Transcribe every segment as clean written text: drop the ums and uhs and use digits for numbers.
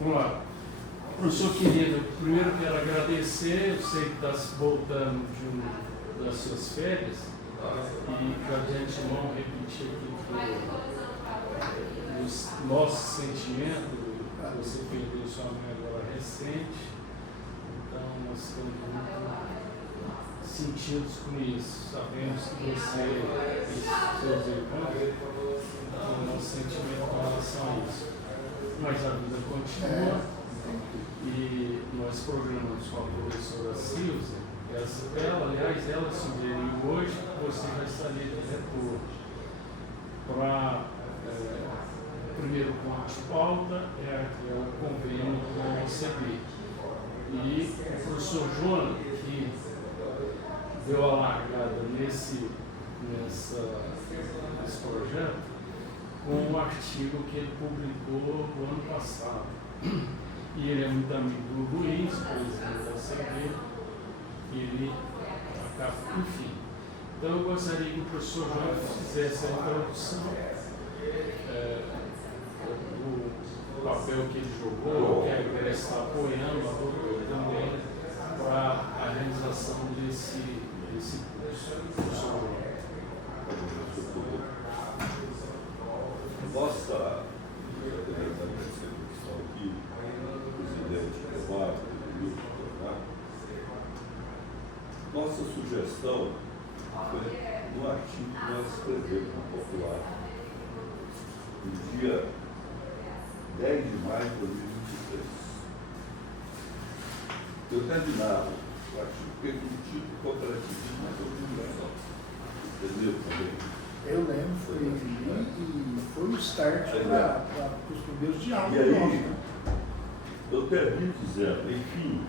Vamos lá. Professor querido, primeiro quero agradecer, eu sei que está se voltando das suas férias, e para de antemão repetir aqui o nosso sentimento, você perdeu sua mãe agora recente, então nós estamos muito sentidos com isso, sabemos que você e seus irmãos têm o nosso sentimento com relação a isso, mas a vida continua. E nós programamos com a professora Silvia, ela sugeriu hoje que você já estaria de retorno para o primeiro ponto de pauta, é o convênio com o ICB. E o professor Jonas, que deu a largada nesse projeto, com um artigo que ele publicou no ano passado. E ele é muito amigo do Luiz, presidente da CB, e ele acaba, enfim. Então eu gostaria que o professor Jonas fizesse a introdução, o papel que ele jogou, que a igreja está apoiando também para a realização desse curso. Professor Nossa representação aqui, presidente Eduardo, nossa sugestão foi no artigo que nós escrevemos no Popular, no dia 10 de maio de 2023. Eu terminava o artigo permitido cooperativismo na comunicação. Entendeu também? Eu lembro, foi o start para os primeiros diálogos. E aí, eu termino dizendo, enfim,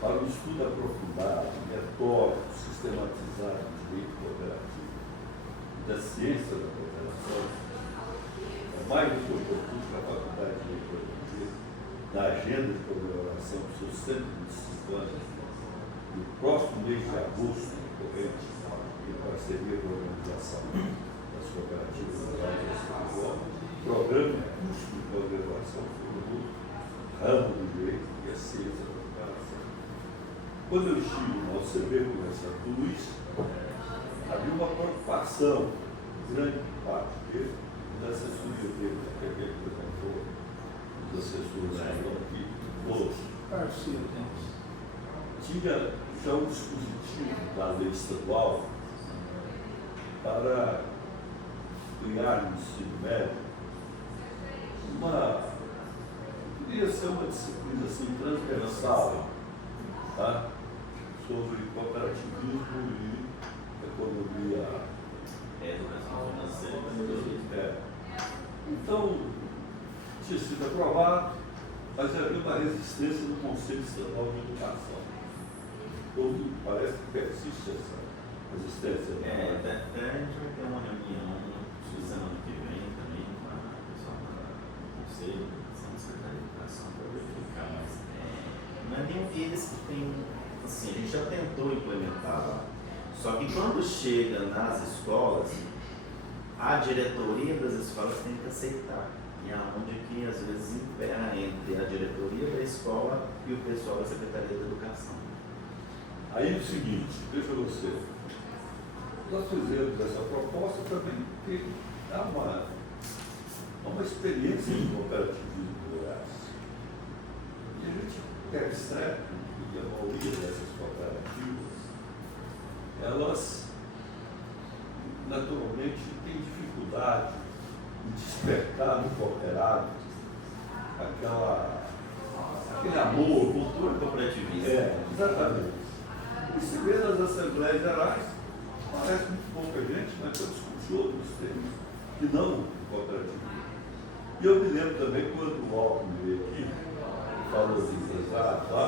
para o estudo aprofundado, metódico, sistematizado do direito cooperativo e da ciência da cooperação, é mais do que oportuno para a Faculdade de Direito, na agenda de comemoração dos seus 125 anos, no próximo mês de agosto corrente, em parceria com a Organização das Cooperativas Rurais e Estadual, programa de curso de pós-graduação sobre o ramo do direito e a ciência da cooperação. Quando eu estive na OCB conversando com o Luiz, havia uma preocupação grande parte dele, da assessoria dele, que ele apresentou, os assessores aqui, todos. Tinha já um dispositivo da lei estadual para criar no ensino médio poderia ser uma disciplina assim, transversal, tá? Sobre cooperativismo e economia. Educação financeira. Então, tinha sido aprovado, mas havia uma resistência no Conselho Estadual de Educação. Parece que persiste essa resistência. Até a gente vai ter uma reunião semana que vem também com a pessoa do Conselho, da Secretaria de Educação, para verificar, mas não é nenhum deles que tem, assim, a gente já tentou implementar lá. Só que quando chega nas escolas, a diretoria das escolas tem que aceitar. E é onde que às vezes impera entre a diretoria da escola e o pessoal da Secretaria de Educação. Aí é o seguinte, veja você, nós fizemos essa proposta também porque dá uma experiência de cooperativismo do Goiás. E a gente percebe que a maioria dessas cooperativas, elas naturalmente têm dificuldade em despertar no cooperado aquele amor, Cultura cooperativista. Exatamente. E se vê nas Assembleias Gerais, parece muito pouca gente, mas eu discuti outros temas que não cooperativismo. E eu me lembro também quando o Alckmin veio aqui, falou dos empresários lá,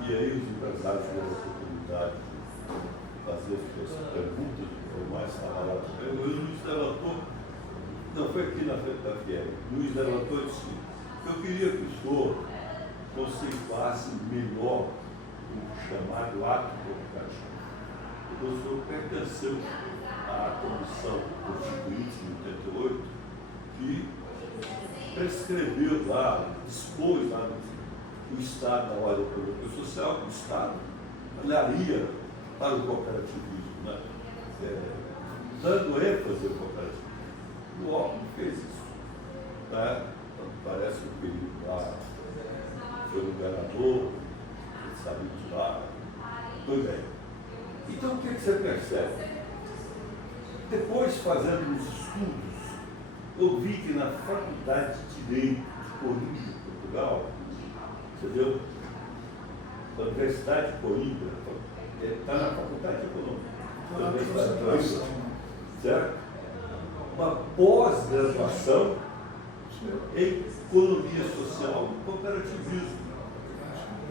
e aí os empresários tiveram a oportunidade de fazer suas perguntas, ou mais falar lá também. O Luiz levantou, não foi aqui na frente da Fiel, o Luiz levantou e disse: eu queria que o senhor conceituasse melhor o chamado ato cooperativa. Porque o senhor pertenceu à comissão constituinte de 88, que prescreveu lá, dispôs lá o Estado, na hora do programa social, o Estado olharia para o cooperativismo, né? Dando ênfase ao cooperativismo. O Alckmin fez isso. Né? Então, parece um período lá, foi um governador, ele saiu de lá. Pois é. Então, o que você percebe? Depois, fazendo os estudos, eu vi que na Faculdade de Direito de Coimbra, Portugal, entendeu? Da Universidade de Coimbra, está na Faculdade de Econômica, da Universidade de Coimbra, certo? Uma pós-graduação em Economia Social e Cooperativismo,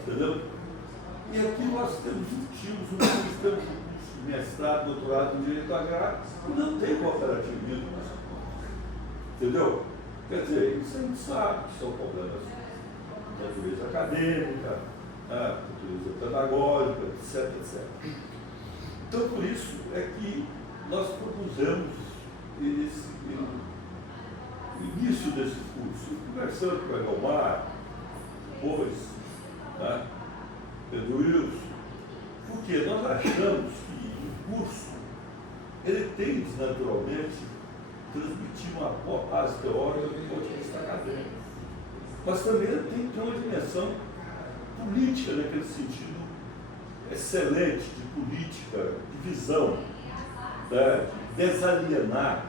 entendeu? E aqui nós temos temos mestrado, doutorado em Direito Agrário, e não tem cooperativismo, entendeu? Quer dizer, isso a gente sabe que são problemas de natureza acadêmica, natureza pedagógica, etc, etc. Então, por isso é que nós propusemos esse início desse curso, conversando com a Elmar, depois, né, Pedro Wilson, porque nós achamos que o curso ele tem, naturalmente, transmitir uma base teórica do ponto de vista acadêmico, mas também ele tem que ter uma dimensão política, naquele sentido excelente de política, de visão, né, de desalienar,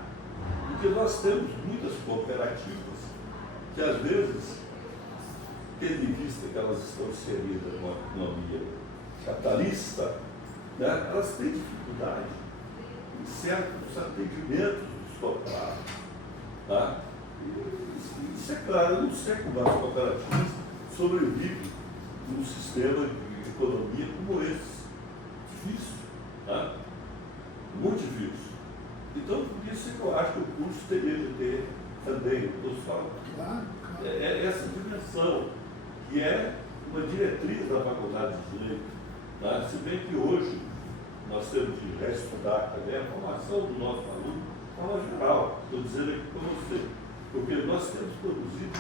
porque nós temos muitas cooperativas que às vezes, tendo em vista que elas estão inseridas numa economia capitalista, né, elas têm dificuldade em certos atendimentos dos cooperados. Tá? Isso é claro, eu não sei como as cooperativas sobrevivem num sistema de economia como esse. Difícil, tá? Muito difícil. Então, por isso é que eu acho que o curso teria de ter também, eu falo, essa dimensão, que é uma diretriz da Faculdade de Direito. Tá? Se bem que hoje nós temos de reestudar também a formação do nosso aluno de forma geral. Estou dizendo aqui para você, porque nós temos produzido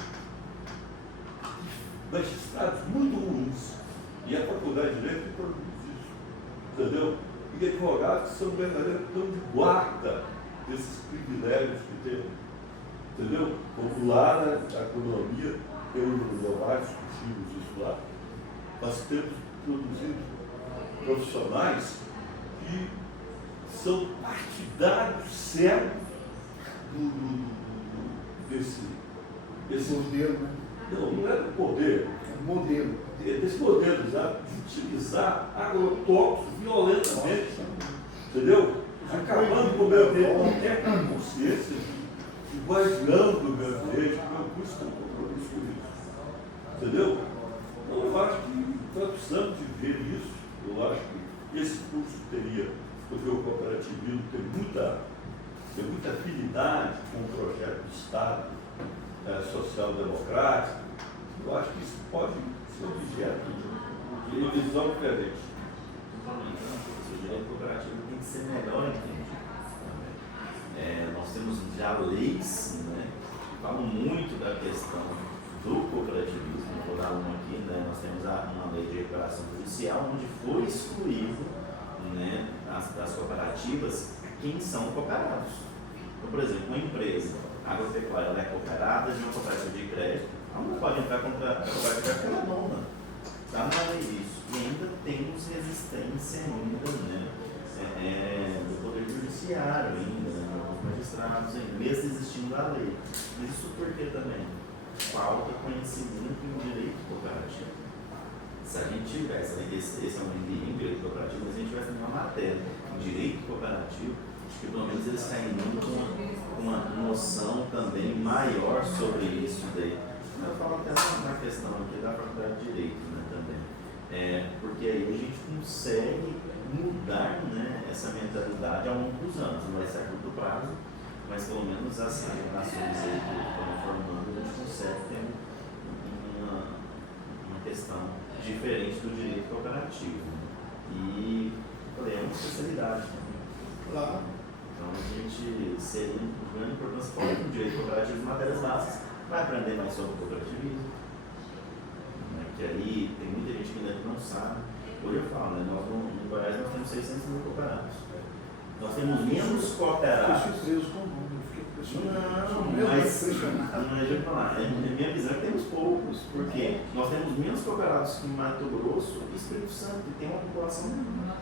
magistrados muito ruins, e a Faculdade de Direito produz isso, entendeu? E advogados que são verdadeiros tão de guarda desses privilégios que temos, entendeu? Como lá na economia, eu e o Leomar discutimos isso lá, nós temos produzido profissionais que são partidários cegos desse modelo, né? Não é do poder. Modelo. Desse modelo, já, de utilizar agrotóxicos violentamente, entendeu? Acabando com o meio ambiente, até com a consciência de guardião do meio ambiente, porque o curso tem um compromisso com isso, entendeu? Então eu acho que nós precisamos de ver isso. Eu acho que esse curso teria, porque o cooperativismo tem muita afinidade com o projeto do Estado social-democrático. Eu acho que isso pode ser objeto de uma visão diferente. O direito cooperativo tem que ser melhor entendido também. Nós temos já leis, né, que falam muito da questão do cooperativismo. Vou dar uma aqui, né, nós temos uma lei de recuperação judicial onde foi excluído, né, das cooperativas quem são cooperados. Então, por exemplo, uma empresa agropecuária ela é cooperada de uma cooperativa de crédito, ela não pode entrar contra a cooperativa porque ela é dona. Está na lei isso. E ainda temos resistência ainda, né, do Poder Judiciário ainda, né, dos magistrados ainda, mesmo existindo a lei. Mas isso por que também? Falta conhecimento em direito cooperativo. Se a gente tivesse, esse é um livro em direito cooperativo, mas se a gente tivesse uma matéria em direito cooperativo, acho que pelo menos eles sairiam com uma noção também maior sobre isso daí. Eu falo até na questão aqui da Faculdade de Direito, né, também. Porque aí a gente consegue mudar, né, essa mentalidade ao longo dos anos. Não vai ser a curto prazo, mas pelo menos as gerações aí que estão formando, a gente consegue ter uma questão diferente do direito cooperativo. E falei, é uma especialidade também. Claro. Então a gente seria uma grande importância para o direito cooperativo de matérias básicas, vai aprender mais sobre o cooperativismo, né? Que aí tem muita gente que ainda não sabe. Hoje eu falo, né? Nós no Goiás nós temos 600 mil cooperados. Nós temos menos cooperados. Fiquei surpreso com o número, fiquei impressionado. Não, Mesmo mas impressionado. deixa eu falar, minha visão é que temos poucos, porque nós temos menos cooperados que Mato Grosso e Espírito Santo, que tem uma população menor.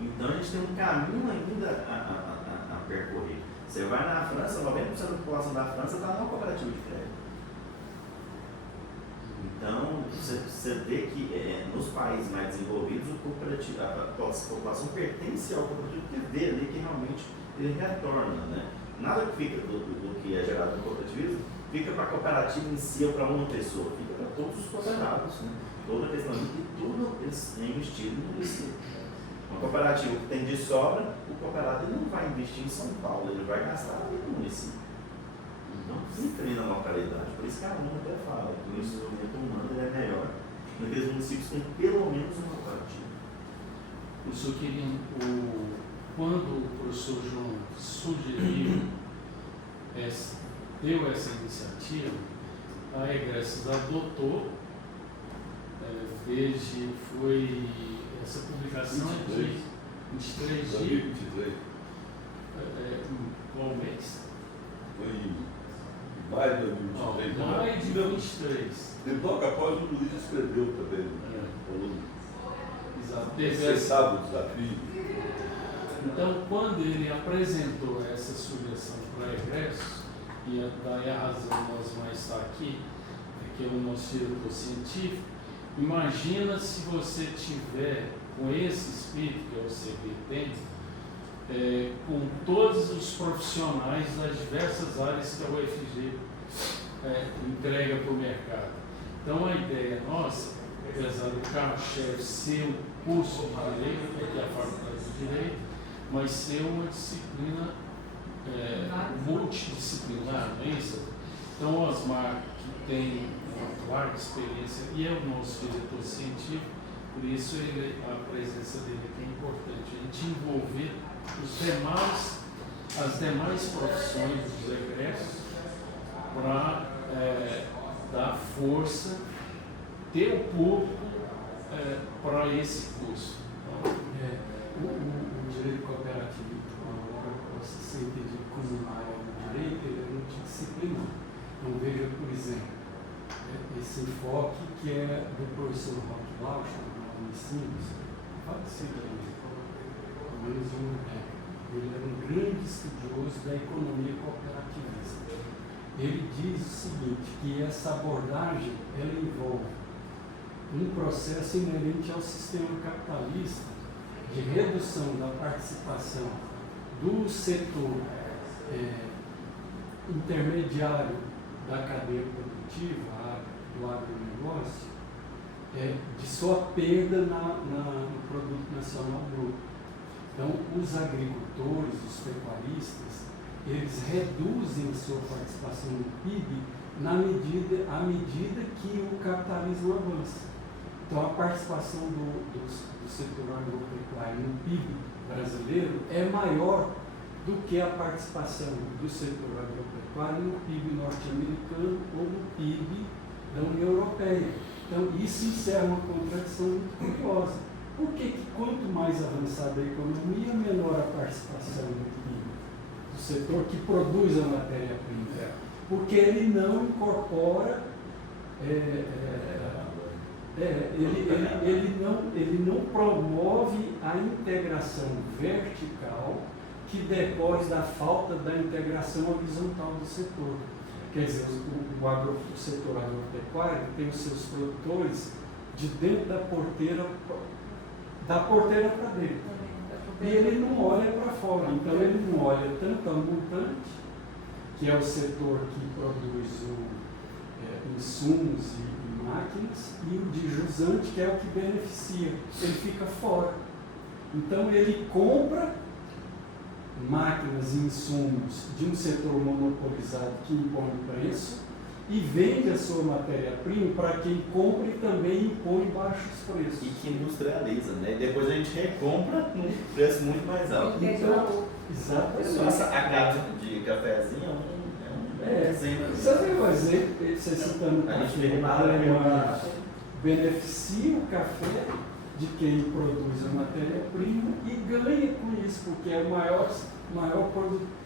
Então a gente tem um caminho ainda a percorrer. Você vai na França, 90% da população da França está numa cooperativa de crédito. Então, você vê que nos países mais desenvolvidos, a população pertence ao cooperativo, porque vê ali que realmente ele retorna. Né? Nada que fica do que é gerado no cooperativismo fica para a cooperativa em si ou para uma pessoa, fica para todos os cooperados. Né? Toda a questão de que tudo é investido no município. Uma cooperativa que tem de sobra, o cooperado ele não vai investir em São Paulo, ele vai gastar ali no município. Então, se treina a localidade. Por isso que a UNA até fala que o desenvolvimento humano ele é melhor naqueles municípios que têm pelo menos uma cooperativa. Isso queria, quando o professor João sugeriu, deu essa iniciativa, a Egressos adotou, foi essa publicação 23. de 23 de 2023. qual mês? Foi em maio de 2023. Maio de 2023. Logo após o Luiz escreveu também. Exato. Você sabe o desafio. Então, quando ele apresentou essa sugestão para a Egressos, e daí a razão nós vamos estar aqui, que é o nosso diretor científico, imagina se você tiver com esse espírito que é o CB tem, com todos os profissionais das diversas áreas que a UFG entrega para o mercado. Então a ideia nossa, apesar do carro-chefe ser o curso de Direito, que é a Faculdade de Direito, mas ser uma disciplina multidisciplinar, não é isso? Então o Osmar, que tem uma larga experiência e é o nosso diretor científico, por isso a presença dele aqui é importante. A gente envolver as demais profissões dos egressos para dar força, ter o público para esse curso. O direito cooperativo, agora possa ser entendido como uma área do direito, ele é multidisciplinar. Então veja, por exemplo, esse enfoque que é do professor Rock Lausch, na Unicinos, falecido ainda, pelo menos uma década. Ele era um grande estudioso da economia cooperativista. Ele diz o seguinte, que essa abordagem ela envolve um processo inerente ao sistema capitalista de redução da participação do setor intermediário da cadeia produtiva, do agronegócio, de sua perda no produto nacional bruto. Então, os agricultores, os pecuaristas, eles reduzem sua participação no PIB à medida que o capitalismo avança. Então, a participação do setor agropecuário no PIB brasileiro é maior do que a participação do setor agropecuário no PIB norte-americano ou no PIB da União Europeia. Então, isso encerra uma contradição muito curiosa. Por que quanto mais avançada a economia, menor a participação do PIB, do setor que produz a matéria-prima? Porque ele não incorpora, ele não promove a integração vertical que decorre da falta da integração horizontal do setor. Quer dizer, o setor agropecuário tem os seus produtores de dentro da porteira para dentro. E ele não olha para fora. Então ele não olha tanto a montante, que é o setor que produz insumos e máquinas, e o de jusante, que é o que beneficia. Ele fica fora. Então ele compra máquinas e insumos de um setor monopolizado que impõe preço e vende a sua matéria-prima para quem compra e também impõe baixos preços. E que industrializa, né? E depois a gente recompra num preço muito mais alto. Então, exatamente. Nossa, a garrafa de cafezinho é Você vê o exemplo, você citando o café na Alemanha, beneficia o café de quem produz a matéria-prima e ganha com isso, porque é o maior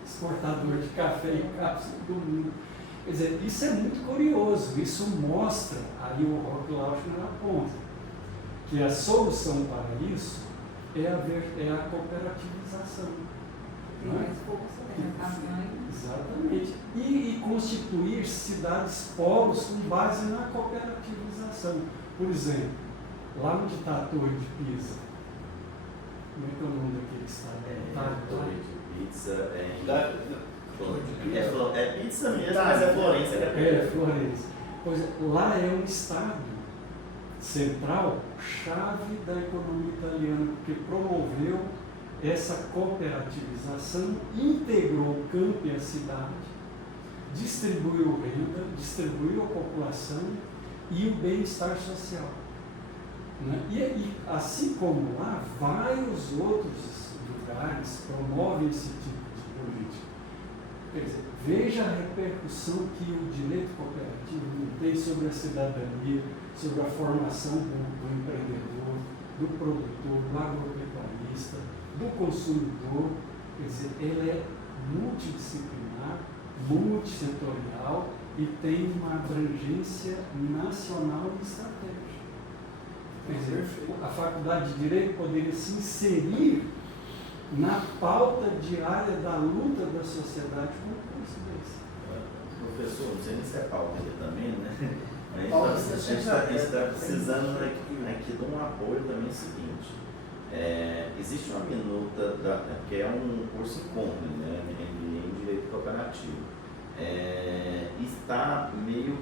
exportador de café em cápsula do mundo. Quer dizer, isso é muito curioso, isso mostra, aí o Rock Lauschner aponta, que a solução para isso é a cooperativização. Não é? Exatamente. E constituir cidades polos com base na cooperativização. Por exemplo, lá onde está a Torre de Pisa, como é que é o nome daquele estado? Torre de Pisa Da- é pizza mesmo, mas é Florença. É, Florença. Pois é, lá é um estado central, chave da economia italiana, porque promoveu essa cooperativização, integrou o campo e a cidade, distribuiu renda, distribuiu a população e o bem-estar social. Né? E assim como lá, vários outros lugares promovem esse tipo de política. Quer dizer, veja a repercussão que o direito cooperativo tem sobre a cidadania, sobre a formação do empreendedor, do produtor, do agropecuarista, do consumidor. Quer dizer, ele é multidisciplinar, multissetorial e tem uma abrangência nacional e estratégica. Quer dizer, a Faculdade de Direito poderia se inserir na pauta diária da luta da sociedade com o curso desse. Professor, não sei se é pauta aqui também, né? Pauta A gente está precisando aqui de um apoio também seguinte. Existe uma minuta, que é um curso em compra, né, em Direito Cooperativo. Está meio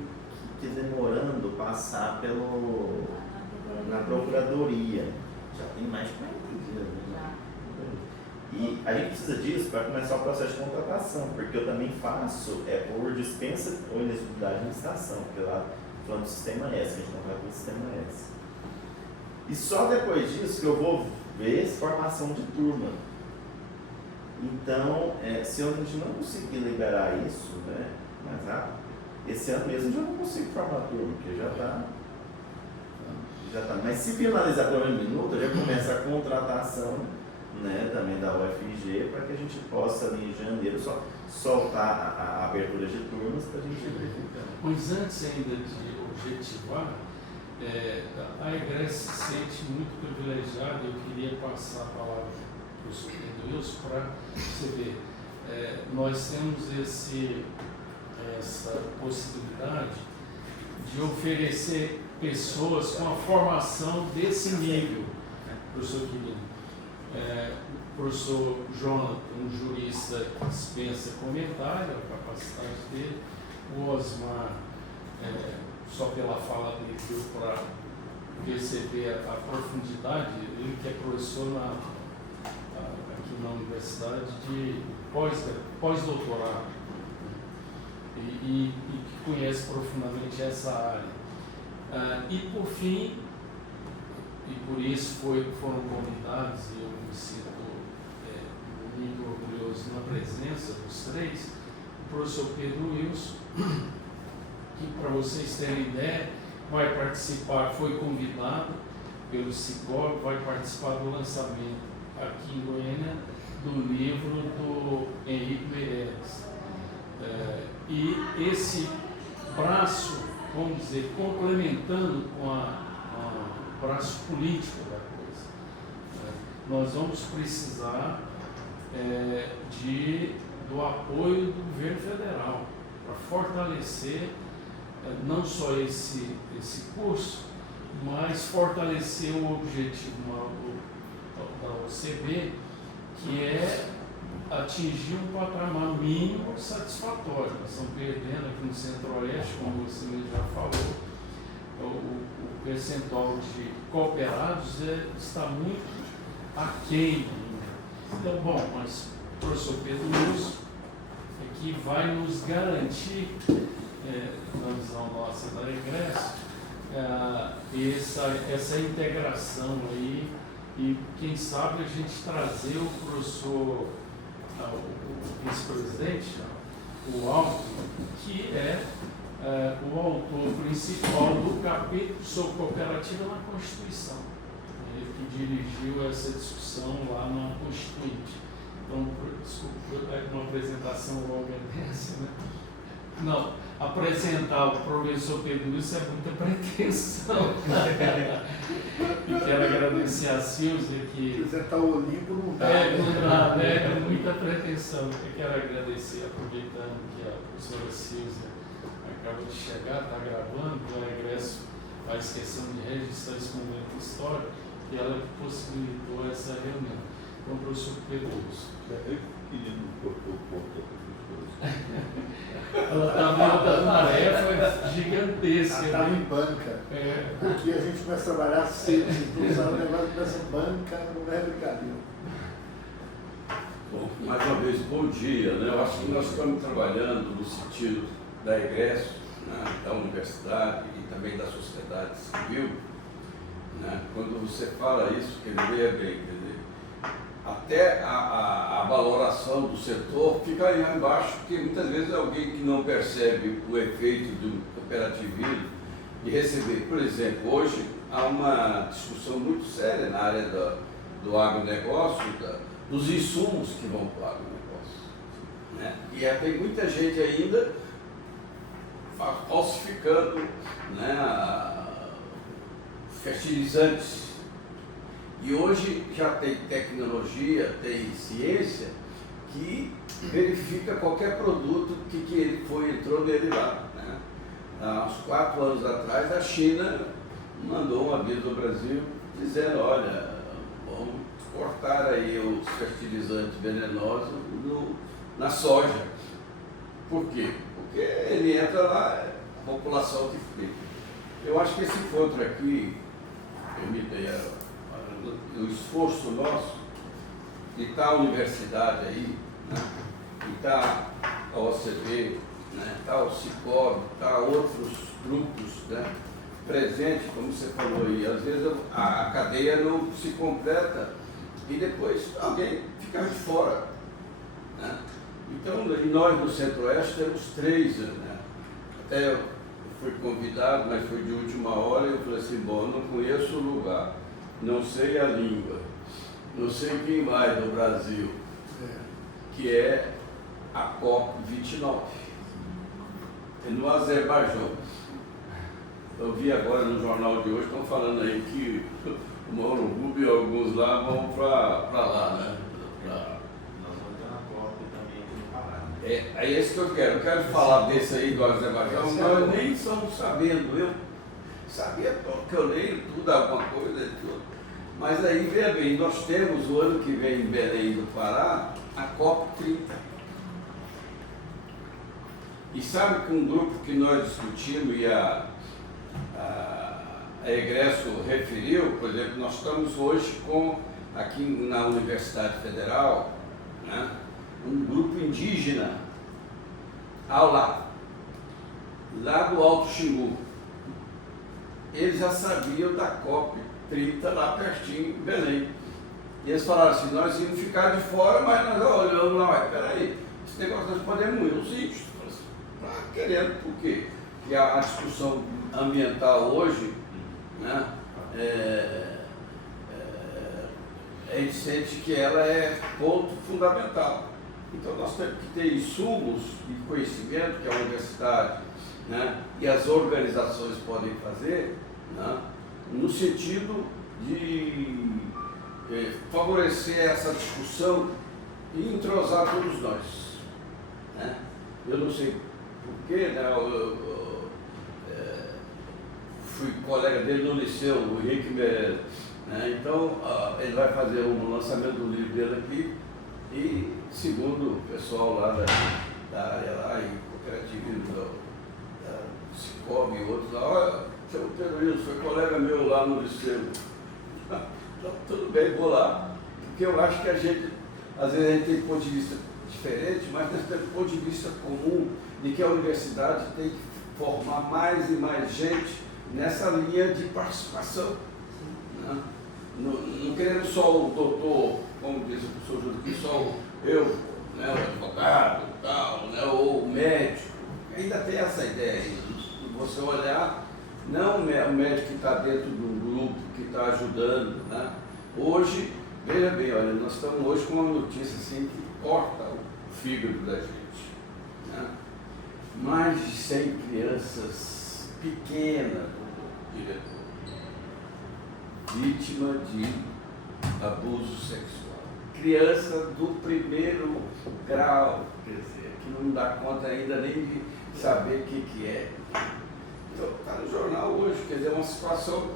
que demorando passar na Procuradoria. Já tem mais de 40 dias, né? E a gente precisa disso para começar o processo de contratação, porque eu também faço por dispensa ou inexigibilidade de administração, porque lá falando do sistema S, a gente contrata pelo sistema S. E só depois disso que eu vou ver formação de turma. Então, se a gente não conseguir liberar isso, né, mais rápido, esse ano mesmo eu já não consigo formar turma, porque já está. Mas se finalizar pelo menos minuto, já começa a contratação, né, também da UFG, para que a gente possa ali em janeiro só soltar a abertura de turmas para a gente verificar. Mas antes ainda de objetivar, a EGRES se sente muito privilegiada. Eu queria passar a palavra para o professor Pedro Wilson para você ver. Nós temos essa possibilidade de oferecer pessoas com a formação desse nível, professor Quirino. O professor Jonathan, um jurista que dispensa comentário, a capacidade dele. O Osmar, só pela fala dele, deu para perceber a profundidade. Ele que é professor aqui na universidade de pós-doutorado e que conhece profundamente essa área. E por fim, e por isso foram convidados, e eu me sinto muito orgulhoso na presença dos três, o professor Pedro Wilson, que, para vocês terem ideia, vai participar, foi convidado pelo Cicobi, vai participar do lançamento aqui em Goiânia do livro do Henrique Meirelles. E esse braço, vamos dizer, complementando com o braço político da coisa, nós vamos precisar do apoio do governo federal para fortalecer não só esse curso, mas fortalecer o objetivo da OCB, que é atingir um patamar mínimo satisfatório. Nós estamos perdendo aqui no Centro-Oeste, como você mesmo já falou, o percentual de cooperados está muito aquém. Então, bom, mas o professor Pedro Wilson é que vai nos garantir, na visão nossa da EGRES, essa integração aí, e quem sabe a gente trazer o professor, o vice-presidente, o Alckmin, que é o autor principal do capítulo sobre cooperativa na Constituição. Ele que dirigiu essa discussão lá na Constituinte. Então, desculpa, uma apresentação logo dessa, né? Não, apresentar o professor Pedro Wilson é muita pretensão. E quero agradecer a Silvia que... Apresentar o Olimpo não dá. não dá, né? É muita pretensão. Eu quero agradecer, aproveitando que a professora Silvia acaba de chegar, está gravando, o regresso faz questão de registrar esse momento histórico, que ela possibilitou essa reunião. Então, professor Pedro Wilson. Eu queria não cortar o ponto. Ela está vendo a tarefa gigantesca. Ela estava em banca. Aqui a gente começa a trabalhar cedo, então sabe, o negócio dessa banca não é brincadeira. Bom, mais uma vez, bom dia. Né? Eu acho que nós estamos trabalhando no sentido da egresso, né, da universidade e também da sociedade civil. Né? Quando você fala isso, quer dizer, bem, quer dizer, até a valoração do setor fica aí embaixo, porque muitas vezes alguém que não percebe o efeito do cooperativismo e receber, por exemplo, hoje há uma discussão muito séria na área do agronegócio, dos insumos que vão para o agronegócio. Né? E tem muita gente ainda falsificando, né, fertilizantes. E hoje já tem tecnologia, tem ciência que verifica qualquer produto que ele entrou nele lá. Né? Há uns 4 anos atrás, a China mandou um aviso ao Brasil dizendo, olha, vamos cortar aí os fertilizantes venenosos na soja. Por quê? Porque ele entra lá, a população que fica. Eu acho que esse encontro aqui, permitem o esforço nosso, de estar a universidade aí, né? De estar a OCB, né? Estar o Cicobi, estar outros grupos, né? Presente, como você falou aí, às vezes a cadeia não se completa e depois alguém fica de fora. Né? Então, nós no Centro-Oeste temos 3, né? Até eu fui convidado, mas foi de última hora, e eu falei assim, bom, eu não conheço o lugar, não sei a língua, não sei quem mais do Brasil, que é a COP29, é no Azerbaijão. Eu vi agora no jornal de hoje, estão falando aí que o Mauro Rubio e alguns lá vão para lá, né? Nós vamos ter uma COP também aqui no Pará. Né? É esse que eu quero falar desse aí do Azerbaijão, nós nem estamos sabendo, eu sabia que eu leio tudo, alguma coisa, tudo. Mas aí, veja bem, nós temos o ano que vem em Belém do Pará, a COP30. E sabe que um grupo que nós discutimos e a Egresso referiu, por exemplo, nós estamos hoje aqui na Universidade Federal, né, um grupo indígena ao lado, lá do Alto Xingu. Eles já sabiam da COP30 lá pertinho em Belém. E eles falaram assim, nós íamos ficar de fora, mas nós olhamos lá, mas peraí, esse negócio nós podemos ir, os índios. Querendo, por quê? Porque a discussão ambiental hoje, né, a gente sente que ela é ponto fundamental. Então nós temos que ter insumos de conhecimento que a universidade, né, e as organizações podem fazer, né, no sentido de favorecer essa discussão e entrosar todos nós. Né? Eu não sei porquê, né, eu fui colega dele no liceu, o Henrique Meirelles, né? Então ele vai fazer um lançamento do livro dele aqui e, segundo o pessoal lá da área lá, e cooperativismo da Cicobi e outros lá, olha, chama o Pedro Wilson, foi colega meu lá no liceu. Então, tudo bem, vou lá. Porque eu acho que a gente, às vezes a gente tem ponto de vista diferente, mas nós temos ponto de vista comum de que a universidade tem que formar mais e mais gente nessa linha de participação. Né? Não querendo só o doutor, como diz o professor Júlio, que só eu, né, o advogado, tal, né, ou o médico. Ainda tem essa ideia aí, de você olhar, não o médico que está dentro de um grupo, que está ajudando. Né? Hoje, veja bem, olha, nós estamos hoje com uma notícia assim que corta o fígado da gente. Né? Mais de 100 crianças pequenas, diretor, vítima de abuso sexual. Criança do primeiro grau, quer dizer, que não dá conta ainda nem de saber o que é. Então, está no jornal hoje, quer dizer, é uma situação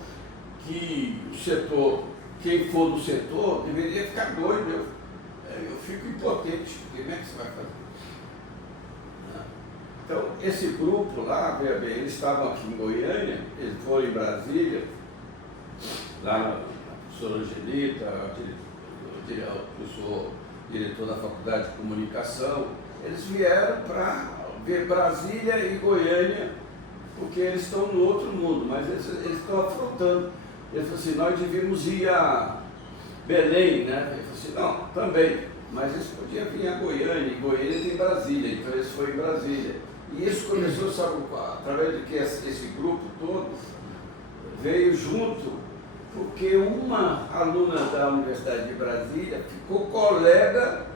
que o setor, quem for do setor, deveria ficar doido. Eu fico impotente, porque como é que você vai fazer? Então, esse grupo lá, veja bem, eles estavam aqui em Goiânia, eles foram em Brasília, lá a professora Angelita, o professor diretor da Faculdade de Comunicação, eles vieram para ver Brasília e Goiânia, porque eles estão no outro mundo, mas eles estão afrontando. Eles falaram assim, nós devíamos ir a Belém, né? Ele falou assim, não, também, mas eles podiam vir a Goiânia, e Goiânia tem Brasília, então eles foram em Brasília. E isso começou, sabe, através de que esse grupo todo veio junto, porque uma aluna da Universidade de Brasília ficou colega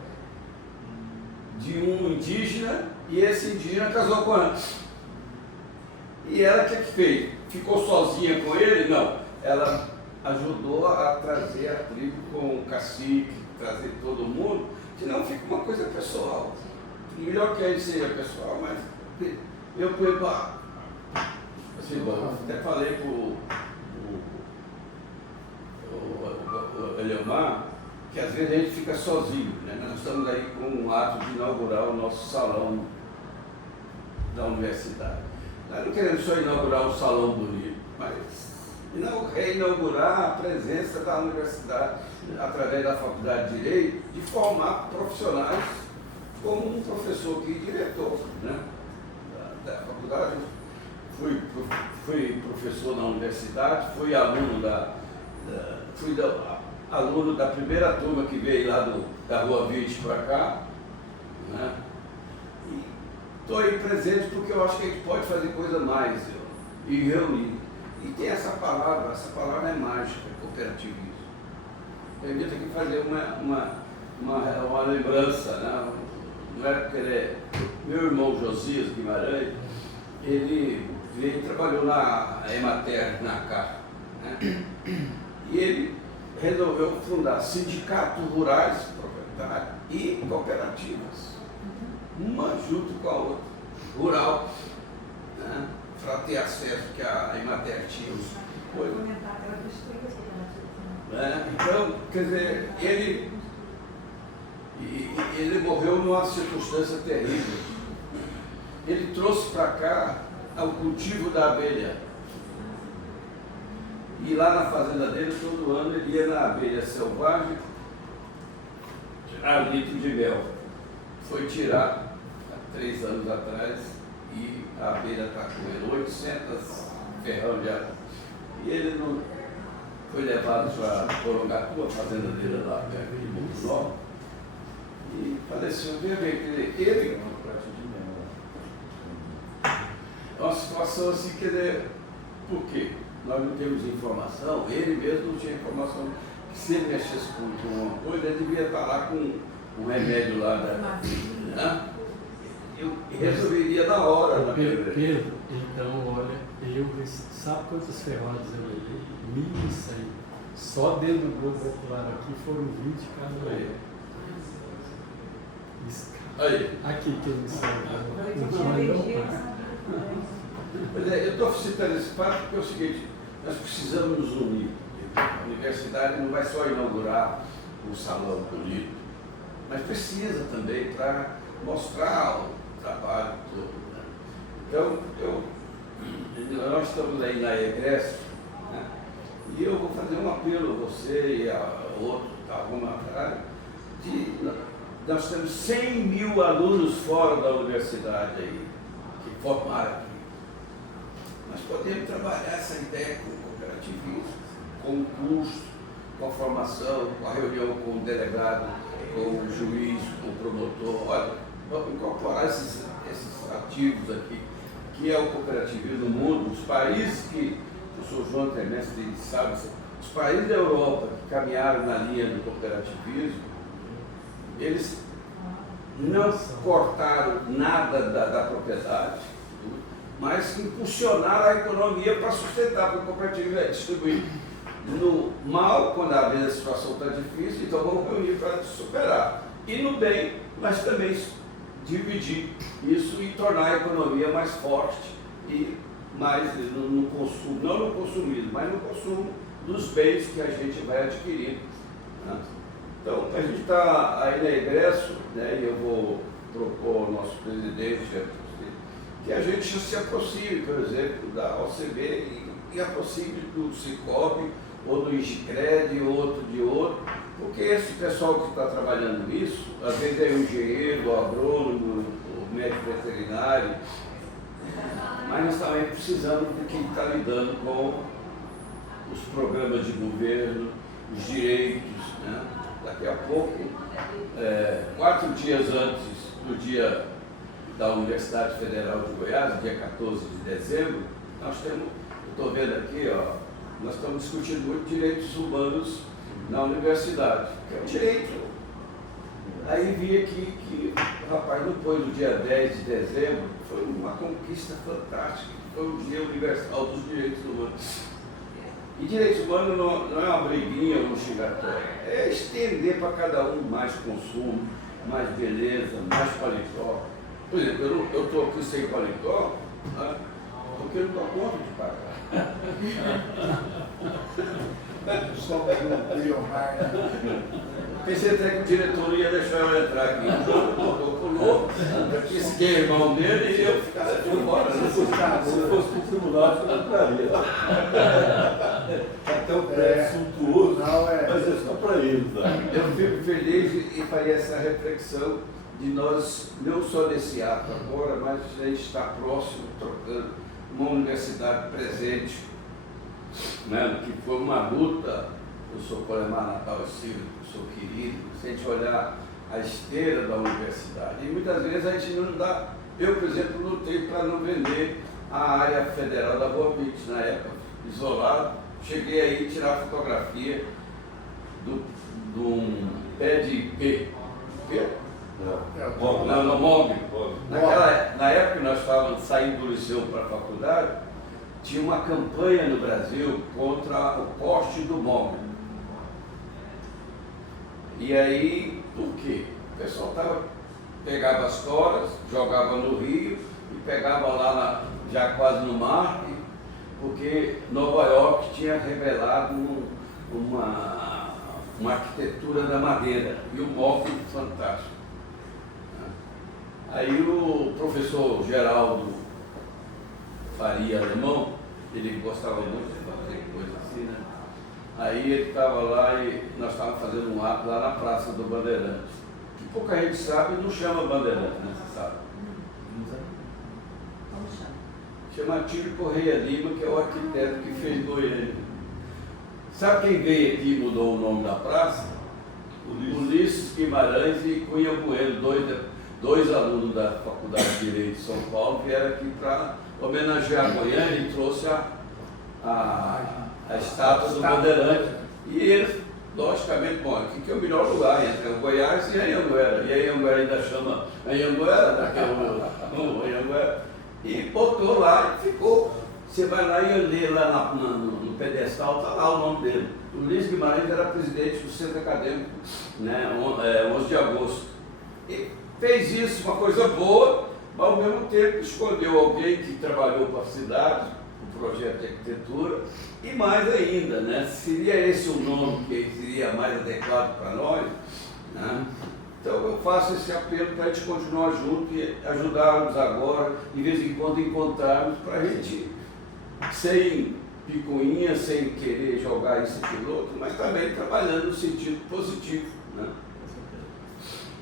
de um indígena e esse indígena casou com ela. E ela o que fez? Ficou sozinha com ele? Não. Ela ajudou a trazer a tribo com o cacique, trazer todo mundo, senão fica uma coisa pessoal. Melhor que aí seja pessoal, mas eu fui para. Assim, eu até falei para o Eleomar que às vezes a gente fica sozinho, né? Nós estamos aí com um ato de inaugurar o nosso salão da universidade. Nós não queremos só inaugurar um salão bonito, mas reinaugurar a presença da universidade através da Faculdade de Direito, de formar profissionais como um professor aqui, diretor, né, da faculdade. Fui professor na universidade, fui aluno aluno da primeira turma que veio lá da Rua 20 para cá, né? E estou aí presente porque eu acho que a gente pode fazer coisa mais e reunir. E tem essa palavra é mágica, cooperativismo. Eu tenho que fazer uma lembrança, né? Não é porque ele é meu irmão Josias Guimarães, ele veio e trabalhou na Emater, na CAR, né? E ele resolveu fundar sindicatos rurais, proprietários e cooperativas, uma junto com a outra, rural, né? Para ter acesso que a Emater tinha. Então, quer dizer, ele morreu numa circunstância terrível. Ele trouxe para cá o cultivo da abelha. E lá na fazenda dele, todo ano, ele ia na abelha selvagem tirar litro de mel. Foi tirado há 3 anos atrás e a abelha está comendo 800 ferrão de água. E ele não foi levado para Porongatu, a fazenda dele lá perto de Mocuzó, e faleceu. Veja bem, ele é uma situação assim, quer dizer, por quê? Nós não temos informação, ele mesmo não tinha informação, que se ele mexesse com uma coisa, ele devia estar lá com um remédio lá né? Eu resolveria na hora. Pedro, então, olha, sabe quantas ferroadas eu levei? 1.100. Só dentro do Globo Popular aqui foram 20 cada Aí. Aí. Aqui que eu me salvo. Pois é, eu estou citando esse fato porque é o seguinte, nós precisamos nos unir. A universidade não vai só inaugurar um salão bonito, mas precisa também para mostrar o trabalho todo. Né? Então, nós estamos aí na egresso, né? E eu vou fazer um apelo a você e a outro, alguma área, nós temos 100 mil alunos fora da universidade aí, que formaram aqui. Nós podemos trabalhar essa ideia com o cooperativismo, com o curso, com a formação, com a reunião com o delegado com o juiz, com o promotor, olha, vamos incorporar esses ativos aqui, que é o cooperativismo no mundo. Os países que o senhor João Temestre sabe, os países da Europa que caminharam na linha do cooperativismo, eles não cortaram nada da propriedade, mas impulsionaram a economia para sustentar, porque o cooperativismo é distribuído no mal, quando às vezes a situação está difícil, então vamos reunir para superar. E no bem, mas também dividir isso e tornar a economia mais forte e mais no consumo, não no consumismo, mas no consumo dos bens que a gente vai adquirindo, né? Então, a gente está aí na Egresso, né, e eu vou propor ao nosso presidente que a gente se aproxime, por exemplo, da OCB e aproxime do Cicobi, ou do Ingicred, ou outro de outro, porque esse pessoal que está trabalhando nisso, às vezes é o engenheiro, o agrônomo, o médico veterinário, mas nós também precisamos de quem está lidando com os programas de governo, os direitos, né? Daqui a pouco, 4 dias antes do dia da Universidade Federal de Goiás, dia 14 de dezembro, nós temos, eu estou vendo aqui, ó, nós estamos discutindo muito direitos humanos na universidade, que é um direito. Aí vi aqui que o rapaz não pôs no dia 10 de dezembro, foi uma conquista fantástica, foi o Dia Universal dos Direitos Humanos. E direitos humanos não é uma briguinha ou um xingatório, é estender para cada um mais consumo, mais beleza, mais paletó. Por exemplo, eu estou aqui sem paletó, né, porque eu não dou conta de pagar. Pensei até que o diretor ia deixar eu entrar aqui. O João pulou, esse que é irmão dele, e eu ficava embora. Se fosse para o tribunal, eu não entraria. Até o prédio suntuoso, mas é só para eles. Né? Eu fico feliz e faria essa reflexão de nós, não só nesse ato agora, mas a gente está próximo, trocando uma universidade presente, né, que foi uma luta. Eu sou Colemar Natal Silva, sou querido, se a gente olhar a esteira da universidade, e muitas vezes a gente não dá. Eu, por exemplo, lutei para não vender a área federal da Boa Vista, na época, isolado. Cheguei aí a tirar fotografia do pé de ipê. Não, mogre. Na época que nós estávamos saindo do liceu para a faculdade, tinha uma campanha no Brasil contra o corte do mogre. E aí, por quê? O pessoal pegava as toras, jogava no rio e pegava lá já quase no mar, porque Nova York tinha revelado uma arquitetura da madeira e um móvel fantástico. Aí o professor Geraldo Faria Alemão, ele gostava muito de fazer coisa assim, né? Aí ele estava lá e nós estávamos fazendo um ato lá na Praça do Bandeirante. Que pouca gente sabe, não chama Bandeirante, né? Você sabe? Como chama? Chama Atílio Correia Lima, que é o arquiteto que fez Goiânia. Sabe quem veio aqui e mudou o nome da praça? Ulisses Guimarães e Cunha Bueno, dois alunos da Faculdade de Direito de São Paulo, vieram aqui para homenagear a Goiânia e trouxe a estátua do Bandeirante. E eles, logicamente, bom, aqui que é o melhor lugar entre o Goiás e a Anhanguera. E a Anhanguera ainda chama Anhanguera, porque é o Anhanguera. E botou lá e ficou. Você vai lá e lê lá no pedestal, está lá o nome dele. O Ulisses Guimarães era presidente do Centro Acadêmico, né, 11 de agosto. E fez isso, uma coisa boa, mas ao mesmo tempo escolheu alguém que trabalhou com a cidade, o projeto de arquitetura, e mais ainda, né, seria esse o nome que seria mais adequado para nós, né? Então eu faço esse apelo para a gente continuar junto e ajudarmos agora, de vez em quando encontrarmos, para a gente, sem picuinha, sem querer jogar isso e aquilo outro, mas também trabalhando no sentido positivo, né?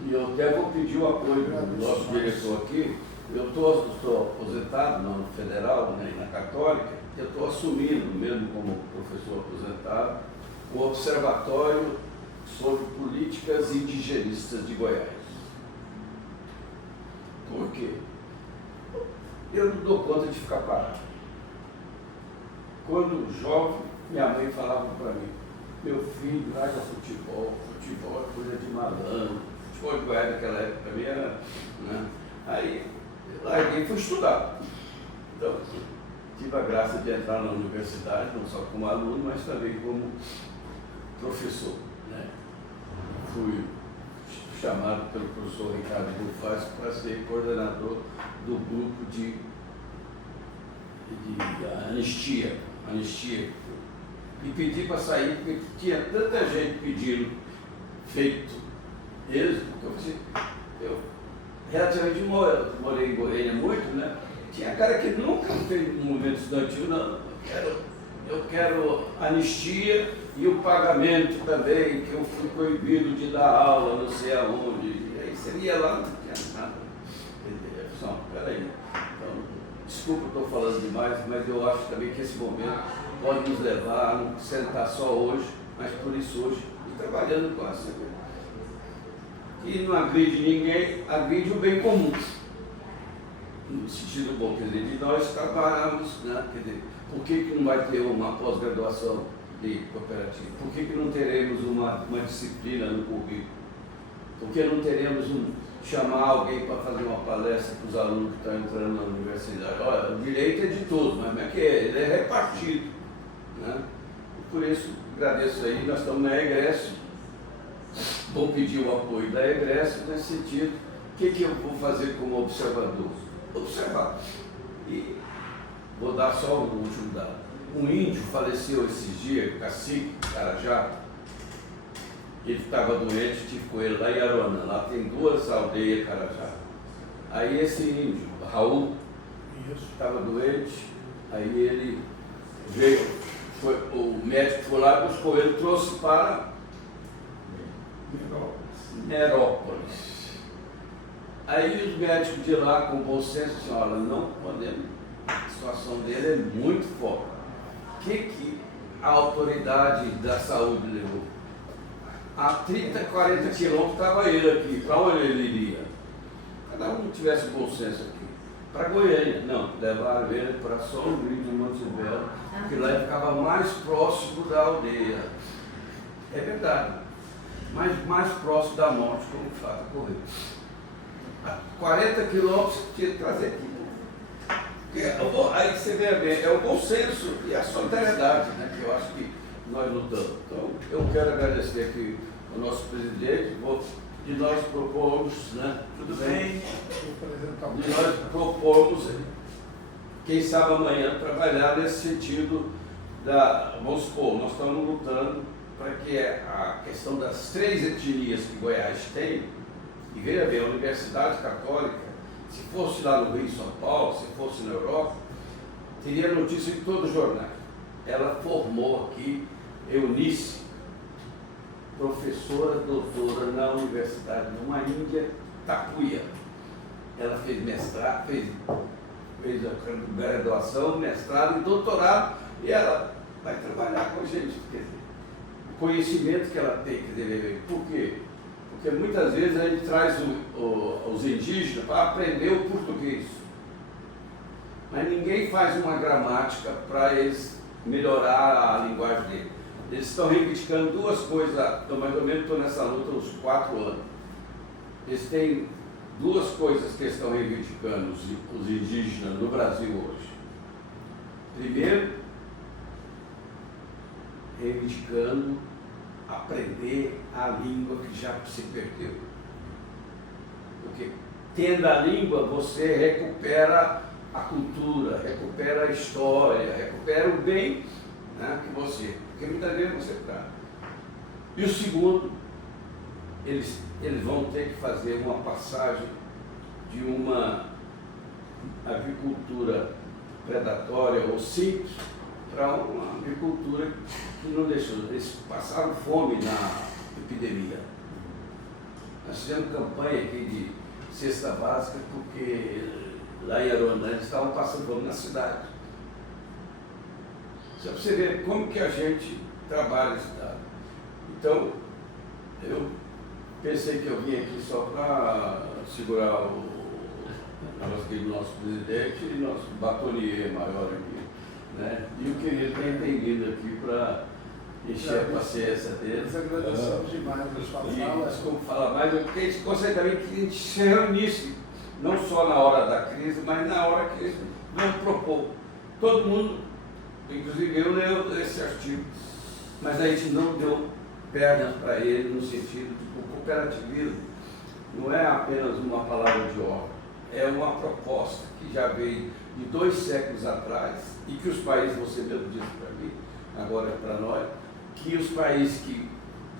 E eu até vou pedir o apoio do nosso diretor aqui. Eu estou aposentado no Federal, né, na Católica, eu estou assumindo, mesmo como professor aposentado, o Observatório sobre políticas indigenistas de Goiás. Por quê? Eu não dou conta de ficar parado. Quando jovem, minha mãe falava para mim: meu filho, larga futebol, futebol é coisa de malandro. Futebol de Goiás naquela época para mim era. Né? Aí larguei e fui estudar. Então, tive a graça de entrar na universidade, não só como aluno, mas também como professor. Né? Fui chamado pelo professor Ricardo Bufaz para ser coordenador do grupo de anistia. E pedi para sair, porque tinha tanta gente pedindo feito êxito, que eu falei, eu relativamente morei em Goiânia muito, né? Tinha cara que nunca fez um movimento estudantil, não. Eu quero anistia e o pagamento também, que eu fui proibido de dar aula, não sei aonde. E aí você ia lá, não tinha nada. Não, peraí. Então, desculpa, estou falando demais, mas eu acho também que esse momento pode nos levar a não sentar só hoje, mas por isso hoje, e trabalhando com essa coisa. Que não agride ninguém, agride o bem comum. No sentido bom, quer dizer, de nós trabalhamos, né? Quer dizer, por que não vai ter uma pós-graduação de cooperativa? Por que não teremos uma disciplina no currículo? Por que não teremos chamar alguém para fazer uma palestra para os alunos que estão entrando na universidade? Olha, o direito é de todos, mas não é que ele é repartido. Né? E por isso, agradeço aí, nós estamos na Egresso. Vou pedir o apoio da Egresso nesse sentido. O que eu vou fazer como observador? Observar. E vou dar só o último dado. Um índio faleceu esses dias, cacique, Carajá. Ele estava doente, tive com ele lá em Aruanã. Lá tem 2 aldeias Carajá. Aí esse índio, Raul, estava doente, aí ele veio, o médico foi lá, buscou ele, trouxe para Nerópolis. Aí os médicos de lá, com bom senso, disseram, olha, não podemos, a situação dele é muito forte. O que a autoridade da saúde levou? A 30, 40 quilômetros estava ele aqui, para onde ele iria? Cada um tivesse bom senso aqui. Para Goiânia, não, levaram ele para São Luís de Montevideo, porque lá ele ficava mais próximo da aldeia. É verdade, mas mais próximo da morte, como o fato ocorreu. A 40 quilômetros tinha que trazer aqui. Aí você vê bem, é o bom senso e a solidariedade, né, que eu acho que nós lutamos. Então, eu quero agradecer aqui ao nosso presidente, de nós propomos, né, tudo bem? De nós propomos, quem sabe amanhã, trabalhar nesse sentido vamos supor, nós estamos lutando para que a questão das 3 etnias que Goiás tem, e veja bem, a Universidade Católica, se fosse lá no Rio, em São Paulo, se fosse na Europa, teria notícia em todos os jornais. Ela formou aqui Eunice, professora, doutora na universidade, numa Índia, Tapuia. Ela fez mestrado, fez a graduação, mestrado e doutorado, e ela vai trabalhar com a gente. Quer dizer, o conhecimento que ela tem, quer dizer, por quê? Porque muitas vezes a gente traz os indígenas para aprender o português. Mas ninguém faz uma gramática para eles melhorar a linguagem deles. Eles estão reivindicando 2 coisas, eu mais ou menos estou nessa luta há uns 4 anos. Eles têm 2 coisas que eles estão reivindicando, os indígenas no Brasil hoje. Primeiro, reivindicando aprender a língua que já se perdeu. Porque tendo a língua, você recupera a cultura, recupera a história, recupera o bem, né, que você... Porque muitas vezes você está. E o segundo, eles vão ter que fazer uma passagem de uma agricultura predatória ou simples para uma agricultura que não deixou. Eles passaram fome na epidemia. Nós fizemos campanha aqui de cesta básica porque lá em Aruanã eles estavam passando fome na cidade. Só para você ver como que a gente trabalha esse dado. Então, Eu pensei que eu vim aqui só para segurar o negócio aqui do nosso presidente e nosso batonier maior aqui, né? E eu queria ter entendido aqui para encher a paciência deles. Nós agradecemos demais a sua fala. Desculpa falar mais, eu gostaria também que a gente se reunisse, não só na hora da crise, mas na hora que vamos propor. Todo mundo, inclusive eu, leu esse artigo, mas a gente não deu perna para ele no sentido de que o cooperativismo não é apenas uma palavra de ordem, é uma proposta que já veio de 2 séculos atrás e que os países, você mesmo disse para mim, agora é para nós, que os países que